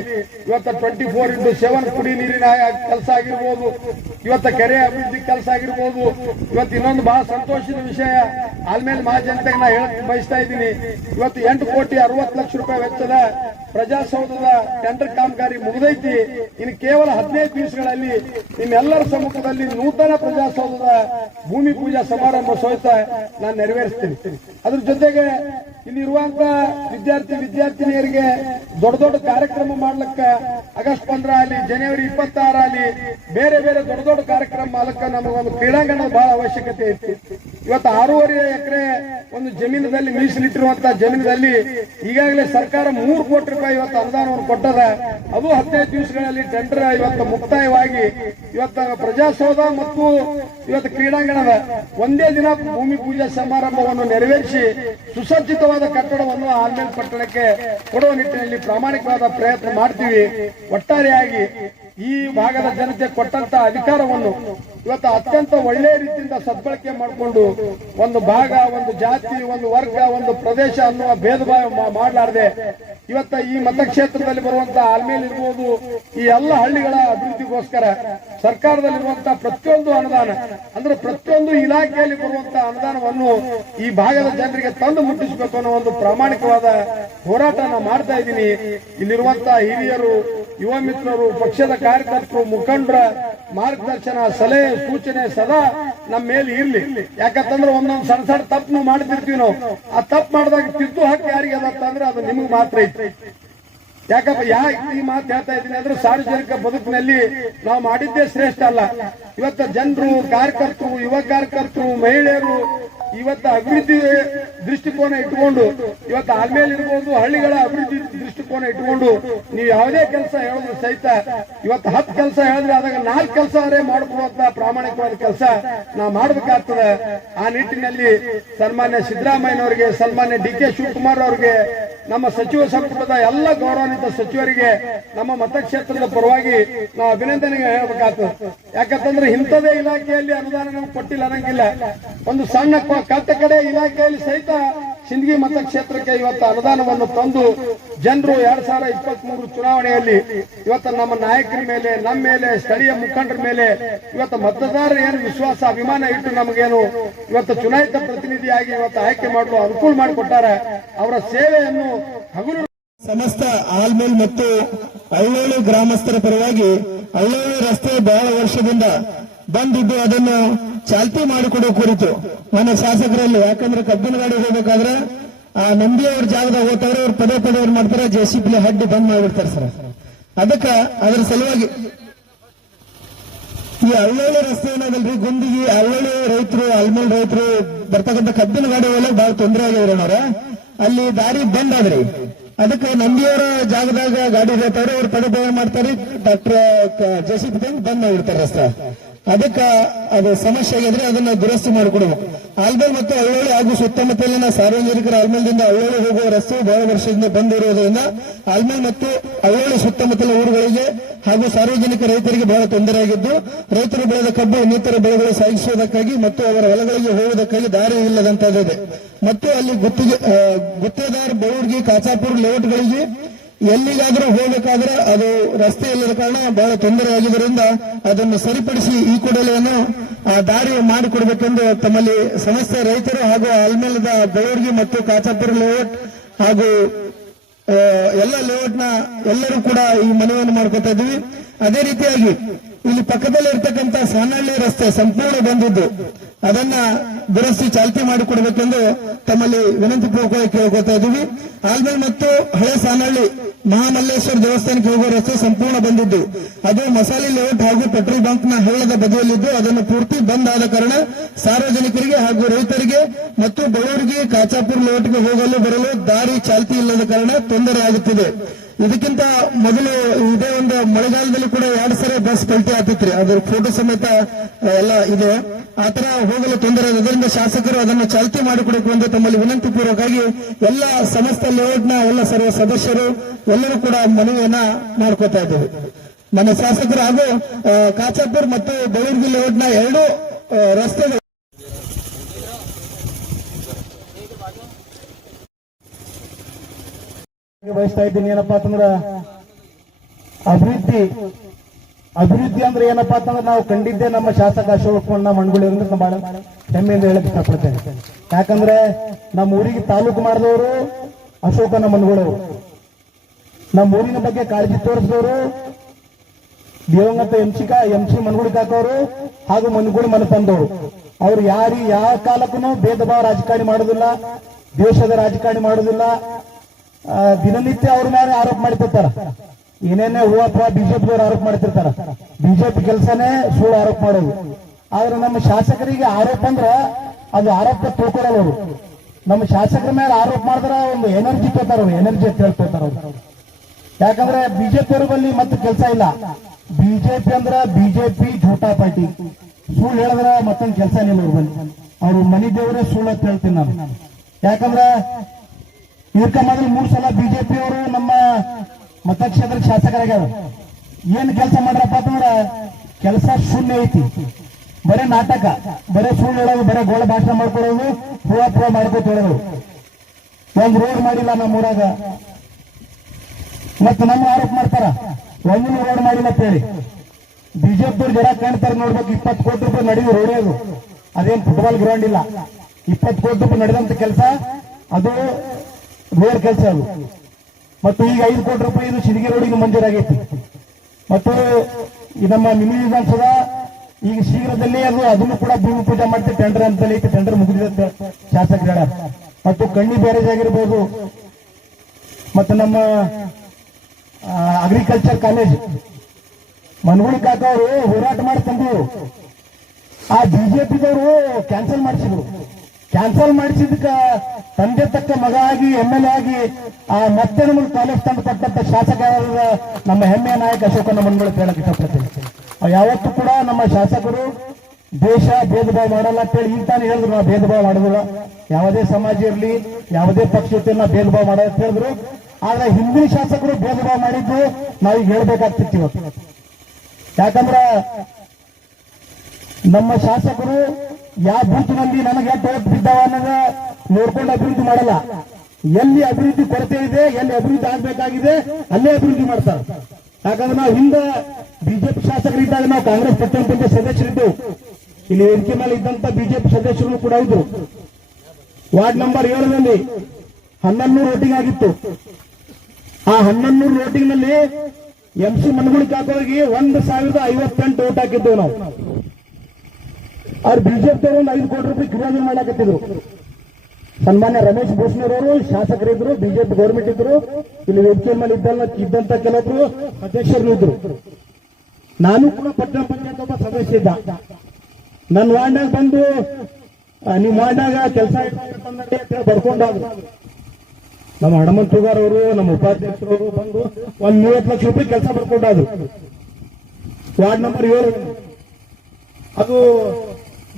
ಇವತ್ತು 24x7 ಕುಡಿ ನೀರಿನ ಕೆಲಸ ಆಗಿರ್ಬೋದು, ಇವತ್ತು ಕೆರೆ ಅಭಿವೃದ್ಧಿ ಕೆಲಸ ಆಗಿರ್ಬೋದು. ಇವತ್ತು ಇನ್ನೊಂದು ಬಹಳ ಸಂತೋಷದ ವಿಷಯ, ಆಲ್ಮೇಲ್ ಮಹಾಜನತೆಗೆ ನಾ ಹೇಳಕ್ ಬಯಸ್ತಾ ಇದ್ದೀನಿ. ಇವತ್ತು 8,60,00,000 ರೂಪಾಯಿ ವೆಚ್ಚದ ಪ್ರಜಾಸೌಧದ ಟೆಂಡರ್ ಕಾಮಗಾರಿ ಮುಗಿದೈತಿ. ಇನ್ನು ಕೇವಲ 15 ದಿವಸಗಳಲ್ಲಿ ನಿಮ್ಮೆಲ್ಲರ ಸಮ್ಮುಖದಲ್ಲಿ ನೂತನ ಪ್ರಜಾಸೌಧದ ಭೂಮಿ ಪೂಜಾ ಸಮಾರಂಭ ಸಹಿತ ನಾನು ನೆರವೇರಿಸ್ತೀನಿ. ಅದ್ರ ಜೊತೆಗೆ ಇಲ್ಲಿರುವಂತ ವಿದ್ಯಾರ್ಥಿನಿಯರಿಗೆ ದೊಡ್ಡ ಕಾರ್ಯಕ್ರಮ ಮಾಡ್ಲಿಕ್ಕೆ ಆಗಸ್ಟ್ 15 ಆಗಲಿ, ಜನವರಿ 26 ಆಗಲಿ, ಬೇರೆ ದೊಡ್ಡ ಕಾರ್ಯಕ್ರಮ ಮಾಡ್ಲಿಕ್ಕೆ ನಮಗೊಂದು ಕ್ರೀಡಾಂಗಣದ ಬಹಳ ಅವಶ್ಯಕತೆ ಇತ್ತು. ಇವತ್ತು 6.5 ಎಕರೆ ಒಂದು ಜಮೀನಿನಲ್ಲಿ ಮೀಸಲಿಟ್ಟಿರುವಂತಹ ಜಮೀನಿನಲ್ಲಿ ಈಗಾಗಲೇ ಸರ್ಕಾರ 3 ಕೋಟಿ ರೂಪಾಯಿ ಇವತ್ತು ಅನುದಾನವನ್ನು ಕೊಟ್ಟದ. ಅದು 15 ದಿವಸಗಳಲ್ಲಿ ಟೆಂಡರ್ ಇವತ್ತು ಮುಕ್ತಾಯವಾಗಿ ಇವತ್ತು ಪ್ರಜಾಸೌಧ ಮತ್ತು ಇವತ್ತು ಕ್ರೀಡಾಂಗಣದ ಒಂದೇ ದಿನ ಭೂಮಿ ಪೂಜಾ ಸಮಾರಂಭವನ್ನು ನೆರವೇರಿಸಿ ಸುಸಜ್ಜಿತವಾದ ಕಟ್ಟಡವನ್ನು ಆಲ್ಮೇಲ್ ಪಟ್ಟಣಕ್ಕೆ ಕೊಡುವ ನಿಟ್ಟಿನಲ್ಲಿ ಪ್ರಾಮಾಣಿಕವಾದ ಪ್ರಯತ್ನ ಮಾಡ್ತೀವಿ. ಒಟ್ಟಾರೆಯಾಗಿ ಈ ಭಾಗದ ಜನತೆ ಕೊಟ್ಟಂತ ಅಧಿಕಾರವನ್ನು ಇವತ್ತು ಅತ್ಯಂತ ಒಳ್ಳೆಯ ರೀತಿಯಿಂದ ಸದ್ಬಳಕೆ ಮಾಡಿಕೊಂಡು ಒಂದು ಭಾಗ, ಒಂದು ಜಾತಿ, ಒಂದು ವರ್ಗ, ಒಂದು ಪ್ರದೇಶ ಅನ್ನುವ ಭೇದ ಭಾವ ಮಾಡಲಾರದೆ ಇವತ್ತ ಈ ಮತಕ್ಷೇತ್ರದಲ್ಲಿ ಬರುವಂತಹ ಆಲ್ಮೇಲ್ ಇರ್ಬೋದು, ಈ ಎಲ್ಲ ಹಳ್ಳಿಗಳ ಅಭಿವೃದ್ಧಿಗೋಸ್ಕರ ಸರ್ಕಾರದಲ್ಲಿರುವಂತಹ ಪ್ರತಿಯೊಂದು ಅನುದಾನ ಅಂದ್ರೆ ಪ್ರತಿಯೊಂದು ಇಲಾಖೆಯಲ್ಲಿ ಬರುವಂತಹ ಅನುದಾನವನ್ನು ಈ ಭಾಗದ ಜನರಿಗೆ ತಂದು ಮುಟ್ಟಿಸಬೇಕು ಅನ್ನೋ ಒಂದು ಪ್ರಾಮಾಣಿಕವಾದ ಹೋರಾಟ ನಾನು ಮಾಡ್ತಾ ಇದ್ದೀನಿ. ಇಲ್ಲಿರುವಂತಹ ಹಿರಿಯರು, ಯುವ ಮಿತ್ರರು, ಪಕ್ಷದ ಕಾರ್ಯಕರ್ತರು, ಮುಖಂಡರ ಮಾರ್ಗದರ್ಶನ, ಸಲಹೆ, ಸೂಚನೆ ಸದಾ ನಮ್ಮ ಮೇಲೆ ಇರ್ಲಿ. ಯಾಕಂತಂದ್ರೆ ಒಂದೊಂದು ಸಣ್ಣ ಸಣ್ಣ ತಪ್ಪು ನಾವು ಮಾಡ್ತಿರ್ತೀವಿ. ನಾವು ಆ ತಪ್ಪು ಮಾಡಿದಾಗ ತಿದ್ದು ಹಾಕಿ ಯಾರಿಗೆ ಅದಂತಂದ್ರೆ ಅದು ನಿಮಗೆ ಮಾತ್ರ ಐತಿ. ಯಾಕಪ್ಪ ಈ ಮಾತು ಹೇಳ್ತಾ ಇದ್ದೀನಿ ಅಂದ್ರೆ ಸಾರ್ವಜನಿಕ ಬದುಕಿನಲ್ಲಿ ನಾವು ಮಾಡಿದ್ದೇ ಶ್ರೇಷ್ಠ ಅಲ್ಲ. ಇವತ್ತು ಜನರು, ಕಾರ್ಯಕರ್ತರು, ಯುವ ಕಾರ್ಯಕರ್ತರು, ಮಹಿಳೆಯರು ಇವತ್ತು ಅಭಿವೃದ್ಧಿ ದೃಷ್ಟಿಕೋನ ಇಟ್ಟುಕೊಂಡು ಇವತ್ತು ಆಲ್ಮೇಲ್ ಇರ್ಬೋದು, ಹಳ್ಳಿಗಳ ಅಭಿವೃದ್ಧಿ ದೃಷ್ಟಿಕೋನ ಇಟ್ಟುಕೊಂಡು ನೀವು ಯಾವುದೇ ಕೆಲಸ ಹೇಳಿದ್ರು ಸಹಿತ ಇವತ್ತು 10 ಕೆಲಸ ಹೇಳಿದ್ರೆ ಅದಾಗ 4 ಕೆಲಸ ಮಾಡಿಕೊಳ್ಳುವಂತ ಪ್ರಾಮಾಣಿಕವಾದ ಕೆಲಸ ನಾವು ಮಾಡಬೇಕಾಗ್ತದೆ. ಆ ನಿಟ್ಟಿನಲ್ಲಿ ಸನ್ಮಾನ್ಯ ಸಿದ್ದರಾಮಯ್ಯನವರಿಗೆ, ಸನ್ಮಾನ್ಯ ಡಿ.ಕೆ. ಶಿವಕುಮಾರ್ ಅವರಿಗೆ, ನಮ್ಮ ಸಚಿವ ಸಂಪುಟದ ಎಲ್ಲ ಗೌರವಾನ್ವಿತ ಸಚಿವರಿಗೆ ನಮ್ಮ ಮತಕ್ಷೇತ್ರದ ಪರವಾಗಿ ನಾವು ಅಭಿನಂದನೆ ಹೇಳಬೇಕಾಗ್ತದೆ. ಯಾಕಂತಂದ್ರೆ ಇಂಥದೇ ಇಲಾಖೆಯಲ್ಲಿ ಅನುದಾನ ನಮ್ಗೆ ಕೊಟ್ಟಿಲ್ಲ ಅನ್ನಂಗಿಲ್ಲ. ಒಂದು ಸಣ್ಣ ಕಟ್ಟ ಕಡೆ ಇಲಾಖೆಯಲ್ಲಿ ಸಹಿತ ಸಿಂದಗಿ ಮತಕ್ಷೇತ್ರಕ್ಕೆ ಇವತ್ತು ಅನುದಾನವನ್ನು ತಂದು ಜನರು 2023 ಚುನಾವಣೆಯಲ್ಲಿ ಇವತ್ತು ನಮ್ಮ ನಾಯಕರ ಮೇಲೆ, ನಮ್ಮ ಮೇಲೆ, ಸ್ಥಳೀಯ ಮುಖಂಡರ ಮೇಲೆ ಇವತ್ತು ಮತದಾರರು ಏನು ವಿಶ್ವಾಸ, ಅಭಿಮಾನ ಇಟ್ಟು ನಮಗೇನು ಇವತ್ತು ಚುನಾಯಿತ ಪ್ರತಿನಿಧಿಯಾಗಿ ಇವತ್ತು ಆಯ್ಕೆ ಮಾಡಲು ಅನುಕೂಲ ಮಾಡಿಕೊಟ್ಟಾರೆ. ಅವರ ಸೇವೆಯನ್ನು ಹಗಲು ಸಮಸ್ತ ಆಲ್ಮೇಲ್ ಮತ್ತು ಅಳ್ಳೋಳಿ ಗ್ರಾಮಸ್ಥರ ಪರವಾಗಿ ಅಳ್ಳೋಳಿ ರಸ್ತೆ ಬಹಳ ವರ್ಷದಿಂದ ಬಂದಿದ್ದು ಅದನ್ನು ಚಾಲ್ತಿ ಮಾಡಿಕೊಡುವ ಕುರಿತು ಮನೆ ಶಾಸಕರಲ್ಲಿ, ಯಾಕಂದ್ರೆ ಕಬ್ಬಿನ ಗಾಡಿ ಹೋಗ್ಬೇಕಾದ್ರೆ ಆ ನಂದಿಯವ್ರ ಜಾಗದಾಗ ಹೋಗ್ತಾರೆ, ಅವ್ರು ಪದೇ ಪದೇ ಅವ್ರು ಮಾಡ್ತಾರೆ, ಜೆಸಿಬಿ ಹಡ್ಡಿ ಬಂದ್ ಮಾಡಿಬಿಡ್ತಾರೆ ಸರ್. ಅದಕ್ಕೆ ಅದರ ಸಲುವಾಗಿ ಈ ಅಳ್ಳೋಳಿ ರಸ್ತೆ ಏನದಲ್ರಿ, ಗುಂದಿಗಿ ಅಳ್ಳೋಳಿ ರೈತರು, ಆಲ್ಮೇಲ್ ರೈತರು ಬರ್ತಕ್ಕಂಥ ಕಬ್ಬಿನ ಗಾಡಿ ಹೋಗಕ್ಕೆ ಬಹಳ ತೊಂದರೆ ಆಗಿದ್ರಣ್ಣವ್ರ. ಅಲ್ಲಿ ದಾರಿ ಬಂದ್ ಆದ್ರಿ. ಅದಕ್ಕೆ ನಂದಿಯವರ ಜಾಗದಾಗ ಗಾಡಿ ಹೋಗ್ತಾರೆ, ಅವ್ರು ಪದೇ ಪದೇ ಮಾಡ್ತಾರೆ, ಡಾಕ್ಟರ್ ಜೆಸಿಬಿ ಬಂದ್ ಮಾಡಿಬಿಡ್ತಾರೆ ರಸ್ತೆ. ಅದಕ್ಕೆ ಅದು ಸಮಸ್ಯೆ ಆಗಿದ್ರೆ ಅದನ್ನ ದುರಸ್ತಿ ಮಾಡಿಕೊಡಬೇಕು. ಆಲ್ಮೇಲ್ ಮತ್ತು ಅಳ್ಳೋಳಿ ಹಾಗೂ ಸುತ್ತಮುತ್ತಲಿನ ಸಾರ್ವಜನಿಕರ ಆಲ್ಮೇಲ್ದಿಂದ ಅಳ್ಳೋಳಿ ಹೋಗುವ ರಸ್ತೆ ಬಹಳ ವರ್ಷದಿಂದ ಬಂದ್ ಇರುವುದರಿಂದ ಆಲ್ಮೇಲ್ ಮತ್ತು ಅಳ್ಳೋಳಿ ಸುತ್ತಮುತ್ತಲ ಊರುಗಳಿಗೆ ಹಾಗೂ ಸಾರ್ವಜನಿಕ ರೈತರಿಗೆ ಬಹಳ ತೊಂದರೆ ಆಗಿದ್ದು, ರೈತರು ಬೆಳೆದ ಕಬ್ಬು ಇನ್ನಿತರ ಬೆಳೆಗಳು ಸಾಗಿಸುವುದಕ್ಕಾಗಿ ಮತ್ತು ಅವರ ಹೊಲಗಳಿಗೆ ಹೋಗುವುದಕ್ಕಾಗಿ ದಾರಿ ಇಲ್ಲದಂತಾಗಿದೆ. ಮತ್ತು ಅಲ್ಲಿ ಗುತ್ತೇದಾರ ಬೌರ್ಗಿ, ಕಾಚಾಪುರ ಲೇಔಟ್ಗಳಿಗೆ ಎಲ್ಲಿಗಾದ್ರೂ ಹೋಗಬೇಕಾದ್ರೆ ಅದು ರಸ್ತೆ ಇಲ್ಲದ ಕಾರಣ ಬಹಳ ತೊಂದರೆ ಆಗಿದ್ದರಿಂದ ಅದನ್ನು ಸರಿಪಡಿಸಿ ಈ ಕೂಡಲೇ ಆ ದಾರಿ ಮಾಡಿಕೊಡ್ಬೇಕೆಂದು ತಮ್ಮಲ್ಲಿ ಸಮಸ್ತ ರೈತರು ಹಾಗೂ ಆಲ್ಮೇಲದ ಬೌರ್ಗಿ ಮತ್ತು ಕಾಚಾಪುರ ಲೇಔಟ್ ಹಾಗೂ ಎಲ್ಲ ಲೇಔಟ್ನ ಎಲ್ಲರೂ ಕೂಡ ಈ ಮನವಿಯನ್ನು ಮಾಡ್ಕೊತಾ ಇದ್ವಿ. ಅದೇ ರೀತಿಯಾಗಿ ಇಲ್ಲಿ ಪಕ್ಕದಲ್ಲಿ ಇರ್ತಕ್ಕಂಥ ಸಾನಹಳ್ಳಿ ರಸ್ತೆ ಸಂಪೂರ್ಣ ಬಂದಿದ್ದು ಅದನ್ನ ದುರಸ್ತಿ ಚಾಲ್ತಿ ಮಾಡಿಕೊಡ್ಬೇಕೆಂದು ತಮ್ಮಲ್ಲಿ ವಿನಂತಿ ಪೂರ್ವಕವಾಗಿ ಕೇಳ್ಕೊತಾ ಇದ್ದೀವಿ. ಆಲ್ಮೇಲ್ ಮತ್ತು ಹಳೆ ಸಾನಹಳ್ಳಿ ಮಹಾಮಲ್ಲೇಶ್ವರ ದೇವಸ್ಥಾನಕ್ಕೆ ಹೋಗುವ ರಸ್ತೆ ಸಂಪೂರ್ಣ ಬಂದಿದ್ದು ಅದು ಮಸಾಲೆ ಲೇಔಟ್ ಹಾಗೂ ಪೆಟ್ರೋಲ್ ಬಂಕ್ ನ ಹಳ್ಳದ ಬದಿಯಲ್ಲಿದ್ದು ಅದನ್ನು ಪೂರ್ತಿ ಬಂದ್ ಆದ ಕಾರಣ ಸಾರ್ವಜನಿಕರಿಗೆ ಹಾಗೂ ರೈತರಿಗೆ ಮತ್ತು ಬಳ್ಳೂರಿಗೆ ಕಾಚಾಪುರ ಲೇಔಟ್ಗೆ ಹೋಗಲು ಬರಲು ದಾರಿ ಚಾಲ್ತಿ ಇಲ್ಲದ ಕಾರಣ ತೊಂದರೆ ಆಗುತ್ತಿದೆ. ಇದಕ್ಕಿಂತ ಮೊದಲು ಇದೇ ಒಂದು ಮಳೆಗಾಲದಲ್ಲಿ ಕೂಡ 2 ಸರಿ ಬಸ್ ಪಲ್ಟಿ ಆಗ್ತಿತ್ರಿ, ಅದರ ಫೋಟೋ ಸಮೇತ ಎಲ್ಲ ಇದೆ. ಆತರ ಹೋಗಲು ತೊಂದರೆ ಇದರಿಂದ ಶಾಸಕರು ಅದನ್ನು ಚಾಲ್ತಿ ಮಾಡಿಕೊಡಬೇಕು ಎಂದು ತಮ್ಮಲ್ಲಿ ವಿನಂತಿ ಪೂರ್ವಕವಾಗಿ ಎಲ್ಲ ಸಮಸ್ತ ಲೇಔಟ್ನ ಎಲ್ಲ ಸರ್ವ ಸದಸ್ಯರು ಎಲ್ಲರೂ ಕೂಡ ಮನವಿಯನ್ನ ಮಾಡ್ಕೋತಾ ಇದ್ದೇವೆ. ನನ್ನ ಶಾಸಕರು ಹಾಗೂ ಕಾಚಾಪುರ್ ಮತ್ತು ಬೌರ್ಗಿ ಲೇಔಟ್ನ 2 ರಸ್ತೆಗಳು ಬಯಸ್ತಾ ಇದ್ದೀನಿ. ಏನಪ್ಪಾ ಅಂತಂದ್ರ ಅಭಿವೃದ್ಧಿ ಅಂದ್ರೆ ಏನಪ್ಪಾ ಅಂತಂದ್ರೆ ನಾವು ಕಂಡಿದ್ದೆ ನಮ್ಮ ಶಾಸಕ ಅಶೋಕಣ್ಣ ಮಣ್ಗುಳಿ ಅಂದ್ರೆ ಬಹಳ ಹೆಮ್ಮೆಯಿಂದ ಹೇಳಕ್ ಇಷ್ಟಪಡ್ತೇನೆ. ಯಾಕಂದ್ರೆ ನಮ್ಮ ಊರಿಗೆ ತಾಲೂಕು ಮಾಡಿದವರು ಅಶೋಕಣ್ಣ ಮಣ್ಗುಳವರು, ನಮ್ಮ ಊರಿನ ಬಗ್ಗೆ ಕಾಳಜಿ ತೋರಿಸಿದವರು ದಿವಂಗತ ಎಂಸಿ ಮನ್ಗುಳಿ ಕಾಕವರು ಹಾಗೂ ಮನ್ಗುಳಿ ಮನಪಂದವರು. ಅವ್ರು ಯಾವ ಕಾಲಕ್ಕೂ ಭೇದ ಭಾವ ರಾಜಕಾರಣಿ ಮಾಡೋದಿಲ್ಲ, ದೇಶದ ರಾಜಕಾರಣಿ ಮಾಡೋದಿಲ್ಲ. ದಿನನಿತ್ಯ ಅವ್ರ ಮೇಲೆ ಆರೋಪ ಮಾಡ್ತಿರ್ತಾರ, ಏನೇನೇ ಹೂವಪ್ಪ ಬಿಜೆಪಿಯವರು ಆರೋಪ ಮಾಡ್ತಿರ್ತಾರ. ಬಿಜೆಪಿ ಕೆಲಸನೇ ಸುಳ್ಳು ಆರೋಪ ಮಾಡೋದು. ಆದ್ರೆ ನಮ್ಮ ಶಾಸಕರಿಗೆ ಆರೋಪ ಅಂದ್ರ ಅದು ಆರೋಪ ತಿಳ್ಕೊಳ್ಳಲ್ಲ ಅವರು. ನಮ್ಮ ಶಾಸಕರ ಮೇಲೆ ಆರೋಪ ಮಾಡಿದ್ರೆ ಒಂದು ಎನರ್ಜಿ ತೋತಾರ, ಎನರ್ಜಿ ಅಂತ ಹೇಳ್ತಾರ ಅವ್ರು. ಯಾಕಂದ್ರೆ ಬಿಜೆಪಿ ಅವ್ರ ಬಳಿ ಮತ್ತೆ ಕೆಲಸ ಇಲ್ಲ. ಬಿಜೆಪಿ ಅಂದ್ರೆ ಬಿಜೆಪಿ ಝೂಟಾ ಪಾರ್ಟಿ, ಸುಳ್ಳು ಹೇಳಿದ್ರೆ ಮತ್ತೊಂದು ಕೆಲಸ ಇಲ್ಲ ಅವ್ರ ಬಳಿ. ಅವ್ರು ಮನಿ ದೇವರೇ ಸುಳ್ಳು ಅಂತ ಹೇಳ್ತೀನಿ ನಾನು. ಯಾಕಂದ್ರೆ ಇದಕ್ಕ ಮೊದಲು 3 ಸಲ ಬಿಜೆಪಿ ಅವರು ನಮ್ಮ ಮತಕ್ಷೇತ್ರ ಶಾಸಕರಾಗ್ಯಾರ. ಏನ್ ಕೆಲಸ ಮಾಡ್ರಪ್ಪ ಅಂತಂದ್ರ ಕೆಲಸ ಶೂನ್ಯ ಐತಿ. ಬರೇ ನಾಟಕ, ಬರೇ ಸುಳ್ಳು ಹೇಳೋದು, ಬರೇ ಗೋಳ ಭಾಷಣ ಮಾಡ್ಕೊಳ್ಳೋದು, ಪೂವ ಮಾಡ್ಕೋತ ಹೇಳೋದು. ಒಂದ್ ರೋಡ್ ಮಾಡಿಲ್ಲ ನಮ್ಮ ಊರಾಗ, ಮತ್ತೆ ನಮ್ಮ ಆರೋಪ ಮಾಡ್ತಾರ ಒಂದು ರೋಡ್ ಮಾಡಿಲ್ಲ ಅಂತ ಹೇಳಿ. ಬಿಜೆಪಿ ಜನ ಕಾಣ್ತಾರೆ ನೋಡ್ಬೇಕು, 20 ಕೋಟಿ ರೂಪಾಯಿ ನಡೆಯುವ ರೋಡೇ ಅದು. ಅದೇನ್ ಫುಟ್ಬಾಲ್ ಗ್ರೌಂಡ್ ಇಲ್ಲ. 20 ಕೋಟಿ ರೂಪಾಯಿ ನಡೆದಂತ ಕೆಲಸ ಅದು ರೋಡ್ ಕೆಲಸ ಅದು. ಮತ್ತು ಈಗ 5 ಕೋಟಿ ರೂಪಾಯಿ ಇದು ಶಿರಗಿ ರೋಡಿಗೆ ಮಂಜೂರಾಗೈತಿ. ಮತ್ತು ಈ ನಮ್ಮ ಮಿನಿ ವಿಧಾನಸೌಧ ಈಗ ಶೀಘ್ರದಲ್ಲೇ ಅದನ್ನು ಕೂಡ ಭೂಮಿ ಪೂಜೆ ಮಾಡ್ತೀವಿ, ಟೆಂಡರ್ ಅಂತ ಐತಿ. ಟೆಂಡರ್ ಮುಗಿದ ಶಾಸಕರು ಹೇಳ್ಯಾರ. ಮತ್ತು ಕಣ್ಣಿ ಬ್ಯಾರೇಜ್ ಆಗಿರ್ಬೋದು, ಮತ್ತು ನಮ್ಮ ಅಗ್ರಿಕಲ್ಚರ್ ಕಾಲೇಜ್ ಮನಗುಳಿ ಕಾಕ ಅವರು ಹೋರಾಟ ಮಾಡಿ ತಂದ್ರು. ಆ ಬಿಜೆಪಿದವರು ಕ್ಯಾನ್ಸಲ್ ಮಾಡಿಸಿದ್ರು. ಕ್ಯಾನ್ಸಲ್ ಮಾಡಿಸಿದಕ್ಕ ತಂದೆ ತಕ್ಕ ಮಗ ಆಗಿ MLA ಆಗಿ ಮತ್ತೆ ನಮಗೆ ಕಾಲೇಜ್ ತಂದು ಕೊಟ್ಟಂತ ಶಾಸಕ ನಮ್ಮ ಹೆಮ್ಮೆಯ ನಾಯಕ ಅಶೋಕನ ಮನಗುಳಿ ಹೇಳಕ್ ಇಷ್ಟಪಡ್ತೀನಿ. ಯಾವತ್ತೂ ಕೂಡ ನಮ್ಮ ಶಾಸಕರು ದೇಶ ಭೇದ ಭಾವ ಮಾಡಲ್ಲ ಅಂತ ಹೇಳಿ ಈಗ ತಾನು ಹೇಳಿದ್ರು. ನಾವು ಭೇದ ಭಾವ ಮಾಡೋದಿಲ್ಲ, ಯಾವುದೇ ಸಮಾಜ ಇರಲಿ, ಯಾವುದೇ ಪಕ್ಷ ಇರ್ತಿಲ್ಲ, ಭೇದ ಭಾವ ಮಾಡೋದು ಅಂತ ಹೇಳಿದ್ರು. ಆದ್ರೆ ಹಿಂದಿನ ಶಾಸಕರು ಭೇದ ಭಾವ ಮಾಡಿದ್ದು ನಾವೀಗ ಹೇಳ್ಬೇಕಾಗ್ತಿತ್ತು ಇವತ್ತು. ಯಾಕಂದ್ರ ನಮ್ಮ ಶಾಸಕರು ಯಾವ ಬೂತ್ನಲ್ಲಿ ನನಗೆ ಎಷ್ಟು ಓಟ್ ಬಿದ್ದಾವ ಅನ್ನೋದ ನೋಡ್ಕೊಂಡು ಅಭಿವೃದ್ಧಿ ಮಾಡಲ್ಲ. ಎಲ್ಲಿ ಅಭಿವೃದ್ಧಿ ಕೊರತೆ ಇದೆ, ಎಲ್ಲಿ ಅಭಿವೃದ್ಧಿ ಆಗ್ಬೇಕಾಗಿದೆ ಅಲ್ಲೇ ಅಭಿವೃದ್ಧಿ ಮಾಡ್ತಾರೆ. ಯಾಕಂದ್ರೆ ನಾವು ಹಿಂದೆ ಬಿಜೆಪಿ ಶಾಸಕರಿದ್ದಾಗ ನಾವು ಕಾಂಗ್ರೆಸ್ ಪಟ್ಟಣ ಪಂಚಾಯತ್ ಸದಸ್ಯರಿದ್ದೆವು. ಇಲ್ಲಿ ವೇದಿಕೆ ಮೇಲೆ ಇದ್ದಂತ ಬಿಜೆಪಿ ಸದಸ್ಯರು ಕೂಡ ಇದ್ರು. ವಾರ್ಡ್ ನಂಬರ್ 7ನಲ್ಲಿ 1100 ವೋಟಿಂಗ್ ಆಗಿತ್ತು. ಆ 1100 ವೋಟಿಂಗ್ ನಲ್ಲಿ MC ಮನಗುಳಿ ಕಾಕೋರಿಗೆ 1058 ವೋಟ್ ಹಾಕಿದ್ದೆವು ನಾವು. ಅವ್ರು ಬಿಜೆಪಿ ಒಂದು 5 ಕೋಟಿ ರೂಪಾಯಿ ಕಿರಾಜಿ ಮಾಡಾಕತ್ತಿದ್ರು. ಸನ್ಮಾನ್ಯ ರಮೇಶ್ ಬೋಸ್ನೂರವರು ಶಾಸಕರಿದ್ರು, ಬಿಜೆಪಿ ಗೌರ್ಮೆಂಟ್ ಇದ್ರು. ಇಲ್ಲಿ ವೇದಿಕೆ ಮೇಲೆ ಇದ್ದಂತ ಕೆಲವೊಬ್ರು ಅಧ್ಯಕ್ಷರು ಇದ್ರು. ನಾನು ಕೂಡ ಪಟ್ಟಣ ಪಂಚಾಯತ್ ಒಬ್ಬ ಸದಸ್ಯ ಇದ್ದ. ನನ್ನ ವಾರ್ಡ್ನಾಗ ಬಂದು ನಿಮ್ಮ ವಾರ್ಡ್ನಾಗ ಕೆಲಸ ಬರ್ಕೊಂಡಾದ್ರು. ನಮ್ಮ ಹನುಮಂತುಗಾರ್ ಅವರು, ನಮ್ಮ ಉಪಾಧ್ಯಕ್ಷರವರು ಬಂದು 30 ಲಕ್ಷ ರೂಪಾಯಿ ಕೆಲಸ ಬರ್ಕೊಂಡಾದ್ರು. ವಾರ್ಡ್ ನಂಬರ್ 7 ಅದು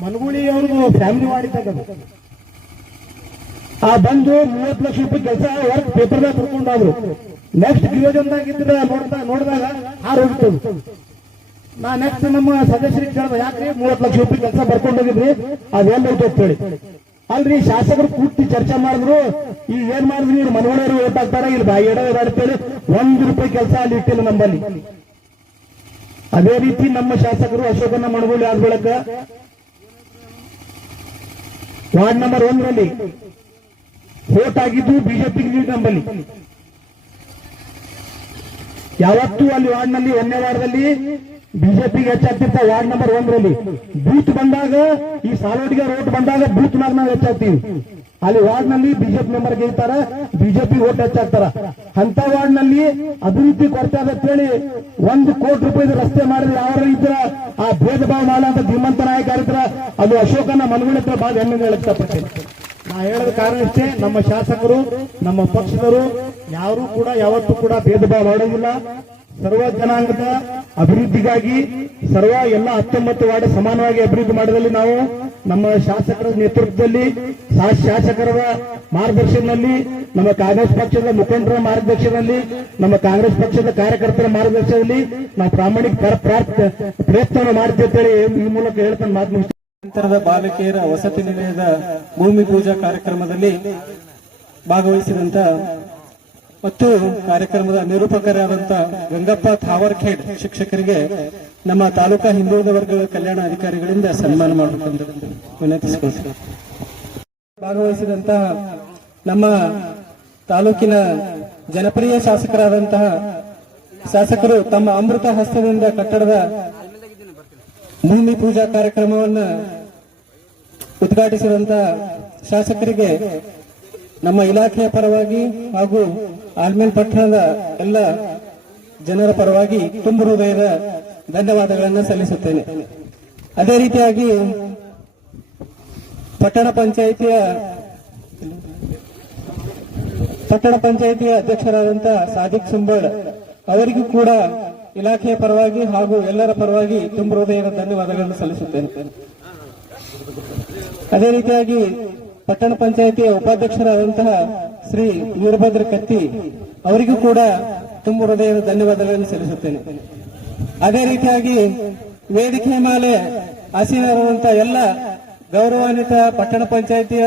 ಮನಗುಳಿ ಅವ್ರದ್ದು ಫ್ಯಾಮಿಲಿ ಮಾಡಿದ್ದಾಗ ಬಂದು 30 ಲಕ್ಷ ರೂಪಾಯಿ ಕೆಲಸ ವರ್ಕ್ ಪೇಪರ್ದಾಗ ಬರ್ಕೊಂಡಾದ್ರು. ನೆಕ್ಸ್ಟ್ ಗಿರಿಯೋಜನದಾಗಿದ್ರೆ ನೋಡಿದಾಗ ಹೋಗಿತ್ತು. ನಾ ನೆಕ್ಸ್ಟ್ ನಮ್ಮ ಸದಸ್ಯರಿಗೆ ಕೇಳಿದ, ಯಾಕ್ರಿ 30 ಲಕ್ಷ ರೂಪಾಯಿ ಕೆಲಸ ಬರ್ಕೊಂಡೋಗಿದ್ರಿ, ಅದೆಲ್ಲ ಹೋಯ್ತು ಅಂತ ಹೇಳಿ. ಅಲ್ರಿ ಶಾಸಕರು ಕೂತಿ ಚರ್ಚೆ ಮಾಡಿದ್ರು. ಈಗ ಏನ್ ಮಾಡಿದ್ರಿ, ಇವ್ರು ಮನಗುಳಿಯವರು ಓಟ್ ಹಾಕ್ತಾರ, ಇಲ್ಲಿ ಬಾಯಿ ಎಡವೇಳಿ 1 ರೂಪಾಯಿ ಕೆಲಸ ಅಲ್ಲಿ ಇಟ್ಟಿಲ್ಲ ನಮ್ಮಲ್ಲಿ. ಅದೇ ರೀತಿ ನಮ್ಮ ಶಾಸಕರು ಅಶೋಕನ ಮನಗುಳಿ ಆದ ಬಳಿಕ ವಾರ್ಡ್ ನಂಬರ್ 1ರಲ್ಲಿ ವೋಟ್ ಆಗಿದ್ದು ಬಿಜೆಪಿಗೆ ನಂಬಲ್ಲಿ. ಯಾವತ್ತೂ ಅಲ್ಲಿ ವಾರ್ಡ್ನಲ್ಲಿ 1ನೇ ವಾರ್ಡ್ನಲ್ಲಿ ಬಿಜೆಪಿಗೆ ಹೆಚ್ಚಾಗ್ತಿರ್ತ. ವಾರ್ಡ್ ನಂಬರ್ 1ರಲ್ಲಿ ಬೂತ್ ಬಂದಾಗ, ಈ ಸಾಲೋಡಿಗೆ ರೋಡ್ ಬಂದಾಗ ಬೂತ್ ನಾಗ ನಾವು ಹೆಚ್ಚಾಗ್ತೀವಿ. ಅಲ್ಲಿ ವಾರ್ಡ್ ನಲ್ಲಿ ಬಿಜೆಪಿ ಮೆಂಬರ್ ಗೆಲ್ತಾರ, ಬಿಜೆಪಿ ವೋಟ್ ಹೆಚ್ಚಾಗ್ತಾರ. ಅಂತ ವಾರ್ಡ್ ನಲ್ಲಿ ಅಭಿವೃದ್ಧಿ ಕೊರತೆ ಅದ ಹೇಳಿ 1 ಕೋಟಿ ರೂಪಾಯಿ ರಸ್ತೆ ಮಾಡಿದ್ರೆ ಯಾರು ಇದ್ರ ಆ ಭೇದ ಭಾವ ಮಾಡಲ್ಲ ಅಂತ ಧೀಮಂತ ನಾಯಕ ಇದ್ರ ಅದು ಅಶೋಕನ ಮನಗುಳಿ ಹತ್ರ ಬಹಳ ಹೆಮ್ಮೆ ಹೇಳಕ್ತಪಡ್ತೇನೆ. ನಾ ಹೇಳದ ಕಾರಣ ಇಷ್ಟೇ, ನಮ್ಮ ಶಾಸಕರು, ನಮ್ಮ ಪಕ್ಷದವರು ಯಾರು ಕೂಡ ಯಾವತ್ತೂ ಕೂಡ ಭೇದ ಭಾವ ಮಾಡೋದಿಲ್ಲ. ಸರ್ವ ಜನಾಂಗದ ಅಭಿವೃದ್ಧಿಗಾಗಿ ಎಲ್ಲ 19 ವಾರ್ಡ್ ಸಮಾನವಾಗಿ ಅಭಿವೃದ್ಧಿ ಮಾಡೋದ್ರಲ್ಲಿ ನಾವು ನಮ್ಮ ಶಾಸಕರ ನೇತೃತ್ವದಲ್ಲಿ, ಶಾಸಕರ ಮಾರ್ಗದರ್ಶನದಲ್ಲಿ, ನಮ್ಮ ಕಾಂಗ್ರೆಸ್ ಪಕ್ಷದ ಮುಖಂಡರ ಮಾರ್ಗದರ್ಶನದಲ್ಲಿ, ನಮ್ಮ ಕಾಂಗ್ರೆಸ್ ಪಕ್ಷದ ಕಾರ್ಯಕರ್ತರ ಮಾರ್ಗದರ್ಶನದಲ್ಲಿ ನಾವು ಪ್ರಾಮಾಣಿಕ ಪ್ರಯತ್ನವನ್ನು ಮಾಡ್ತಿರ್ತೇವೆ. ಈ ಮೂಲಕ ಹೇಳ್ತಾನೆ ಮಾತು ಮುಗಿಸ್ತೇನೆ. ನಂತರದ ಬಾಲಕಿಯರ ವಸತಿ ನಿಲಯದ ಭೂಮಿ ಪೂಜಾ ಕಾರ್ಯಕ್ರಮದಲ್ಲಿ ಭಾಗವಹಿಸಿದಂತ ಮತ್ತು ಕಾರ್ಯಕ್ರಮದ ನಿರೂಪಕರಾದಂತ ಗಂಗಪ್ಪ ಥಾವರ್ಖೇಡ್ ಶಿಕ್ಷಕರಿಗೆ ನಮ್ಮ ತಾಲೂಕಾ ಹಿಂದುಳಿದ ವರ್ಗಗಳ ಕಲ್ಯಾಣ ಅಧಿಕಾರಿಗಳಿಂದ ಸನ್ಮಾನ ಮಾಡಬೇಕೆಂದು ವಿನಂತಿಸಿಕೊಳ್ಳುತ್ತೇವೆ. ಭಾಗವಹಿಸಿದಂತ ನಮ್ಮ ತಾಲೂಕಿನ ಜನಪ್ರಿಯ ಶಾಸಕರಾದಂತಹ ಶಾಸಕರು ತಮ್ಮ ಅಮೃತ ಹಸ್ತದಿಂದ ಕಟ್ಟಡದ ಭೂಮಿ ಪೂಜಾ ಕಾರ್ಯಕ್ರಮವನ್ನು ಉದ್ಘಾಟಿಸಿದಂತ ಶಾಸಕರಿಗೆ ನಮ್ಮ ಇಲಾಖೆಯ ಪರವಾಗಿ ಹಾಗೂ ಆಲ್ಮೇಲ್ ಪಟ್ಟಣದ ಎಲ್ಲ ಜನರ ಪರವಾಗಿ ತುಂಬ ಹೃದಯದ ಧನ್ಯವಾದಗಳನ್ನು ಸಲ್ಲಿಸುತ್ತೇನೆ. ಅದೇ ರೀತಿಯಾಗಿ ಪಟ್ಟಣ ಪಂಚಾಯಿತಿಯ ಅಧ್ಯಕ್ಷರಾದಂತಹ ಸಾದಿಕ್ ಸುಂಬಡ್ ಅವರಿಗೂ ಕೂಡ ಇಲಾಖೆಯ ಪರವಾಗಿ ಹಾಗೂ ಎಲ್ಲರ ಪರವಾಗಿ ತುಂಬ ಹೃದಯದ ಧನ್ಯವಾದಗಳನ್ನು ಸಲ್ಲಿಸುತ್ತೇನೆ. ಅದೇ ರೀತಿಯಾಗಿ ಪಟ್ಟಣ ಪಂಚಾಯಿತಿಯ ಉಪಾಧ್ಯಕ್ಷರಾದಂತಹ ಶ್ರೀ ವೀರಭದ್ರ ಕತ್ತಿ ಅವರಿಗೂ ಕೂಡ ತುಂಬ ಹೃದಯದ ಧನ್ಯವಾದಗಳನ್ನು ಸಲ್ಲಿಸುತ್ತೇನೆ. ಅದೇ ರೀತಿಯಾಗಿ ವೇದಿಕೆ ಮೇಲೆ ಆಸೀನರಾದಂತಹ ಎಲ್ಲ ಗೌರವಾನ್ವಿತ ಪಟ್ಟಣ ಪಂಚಾಯಿತಿಯ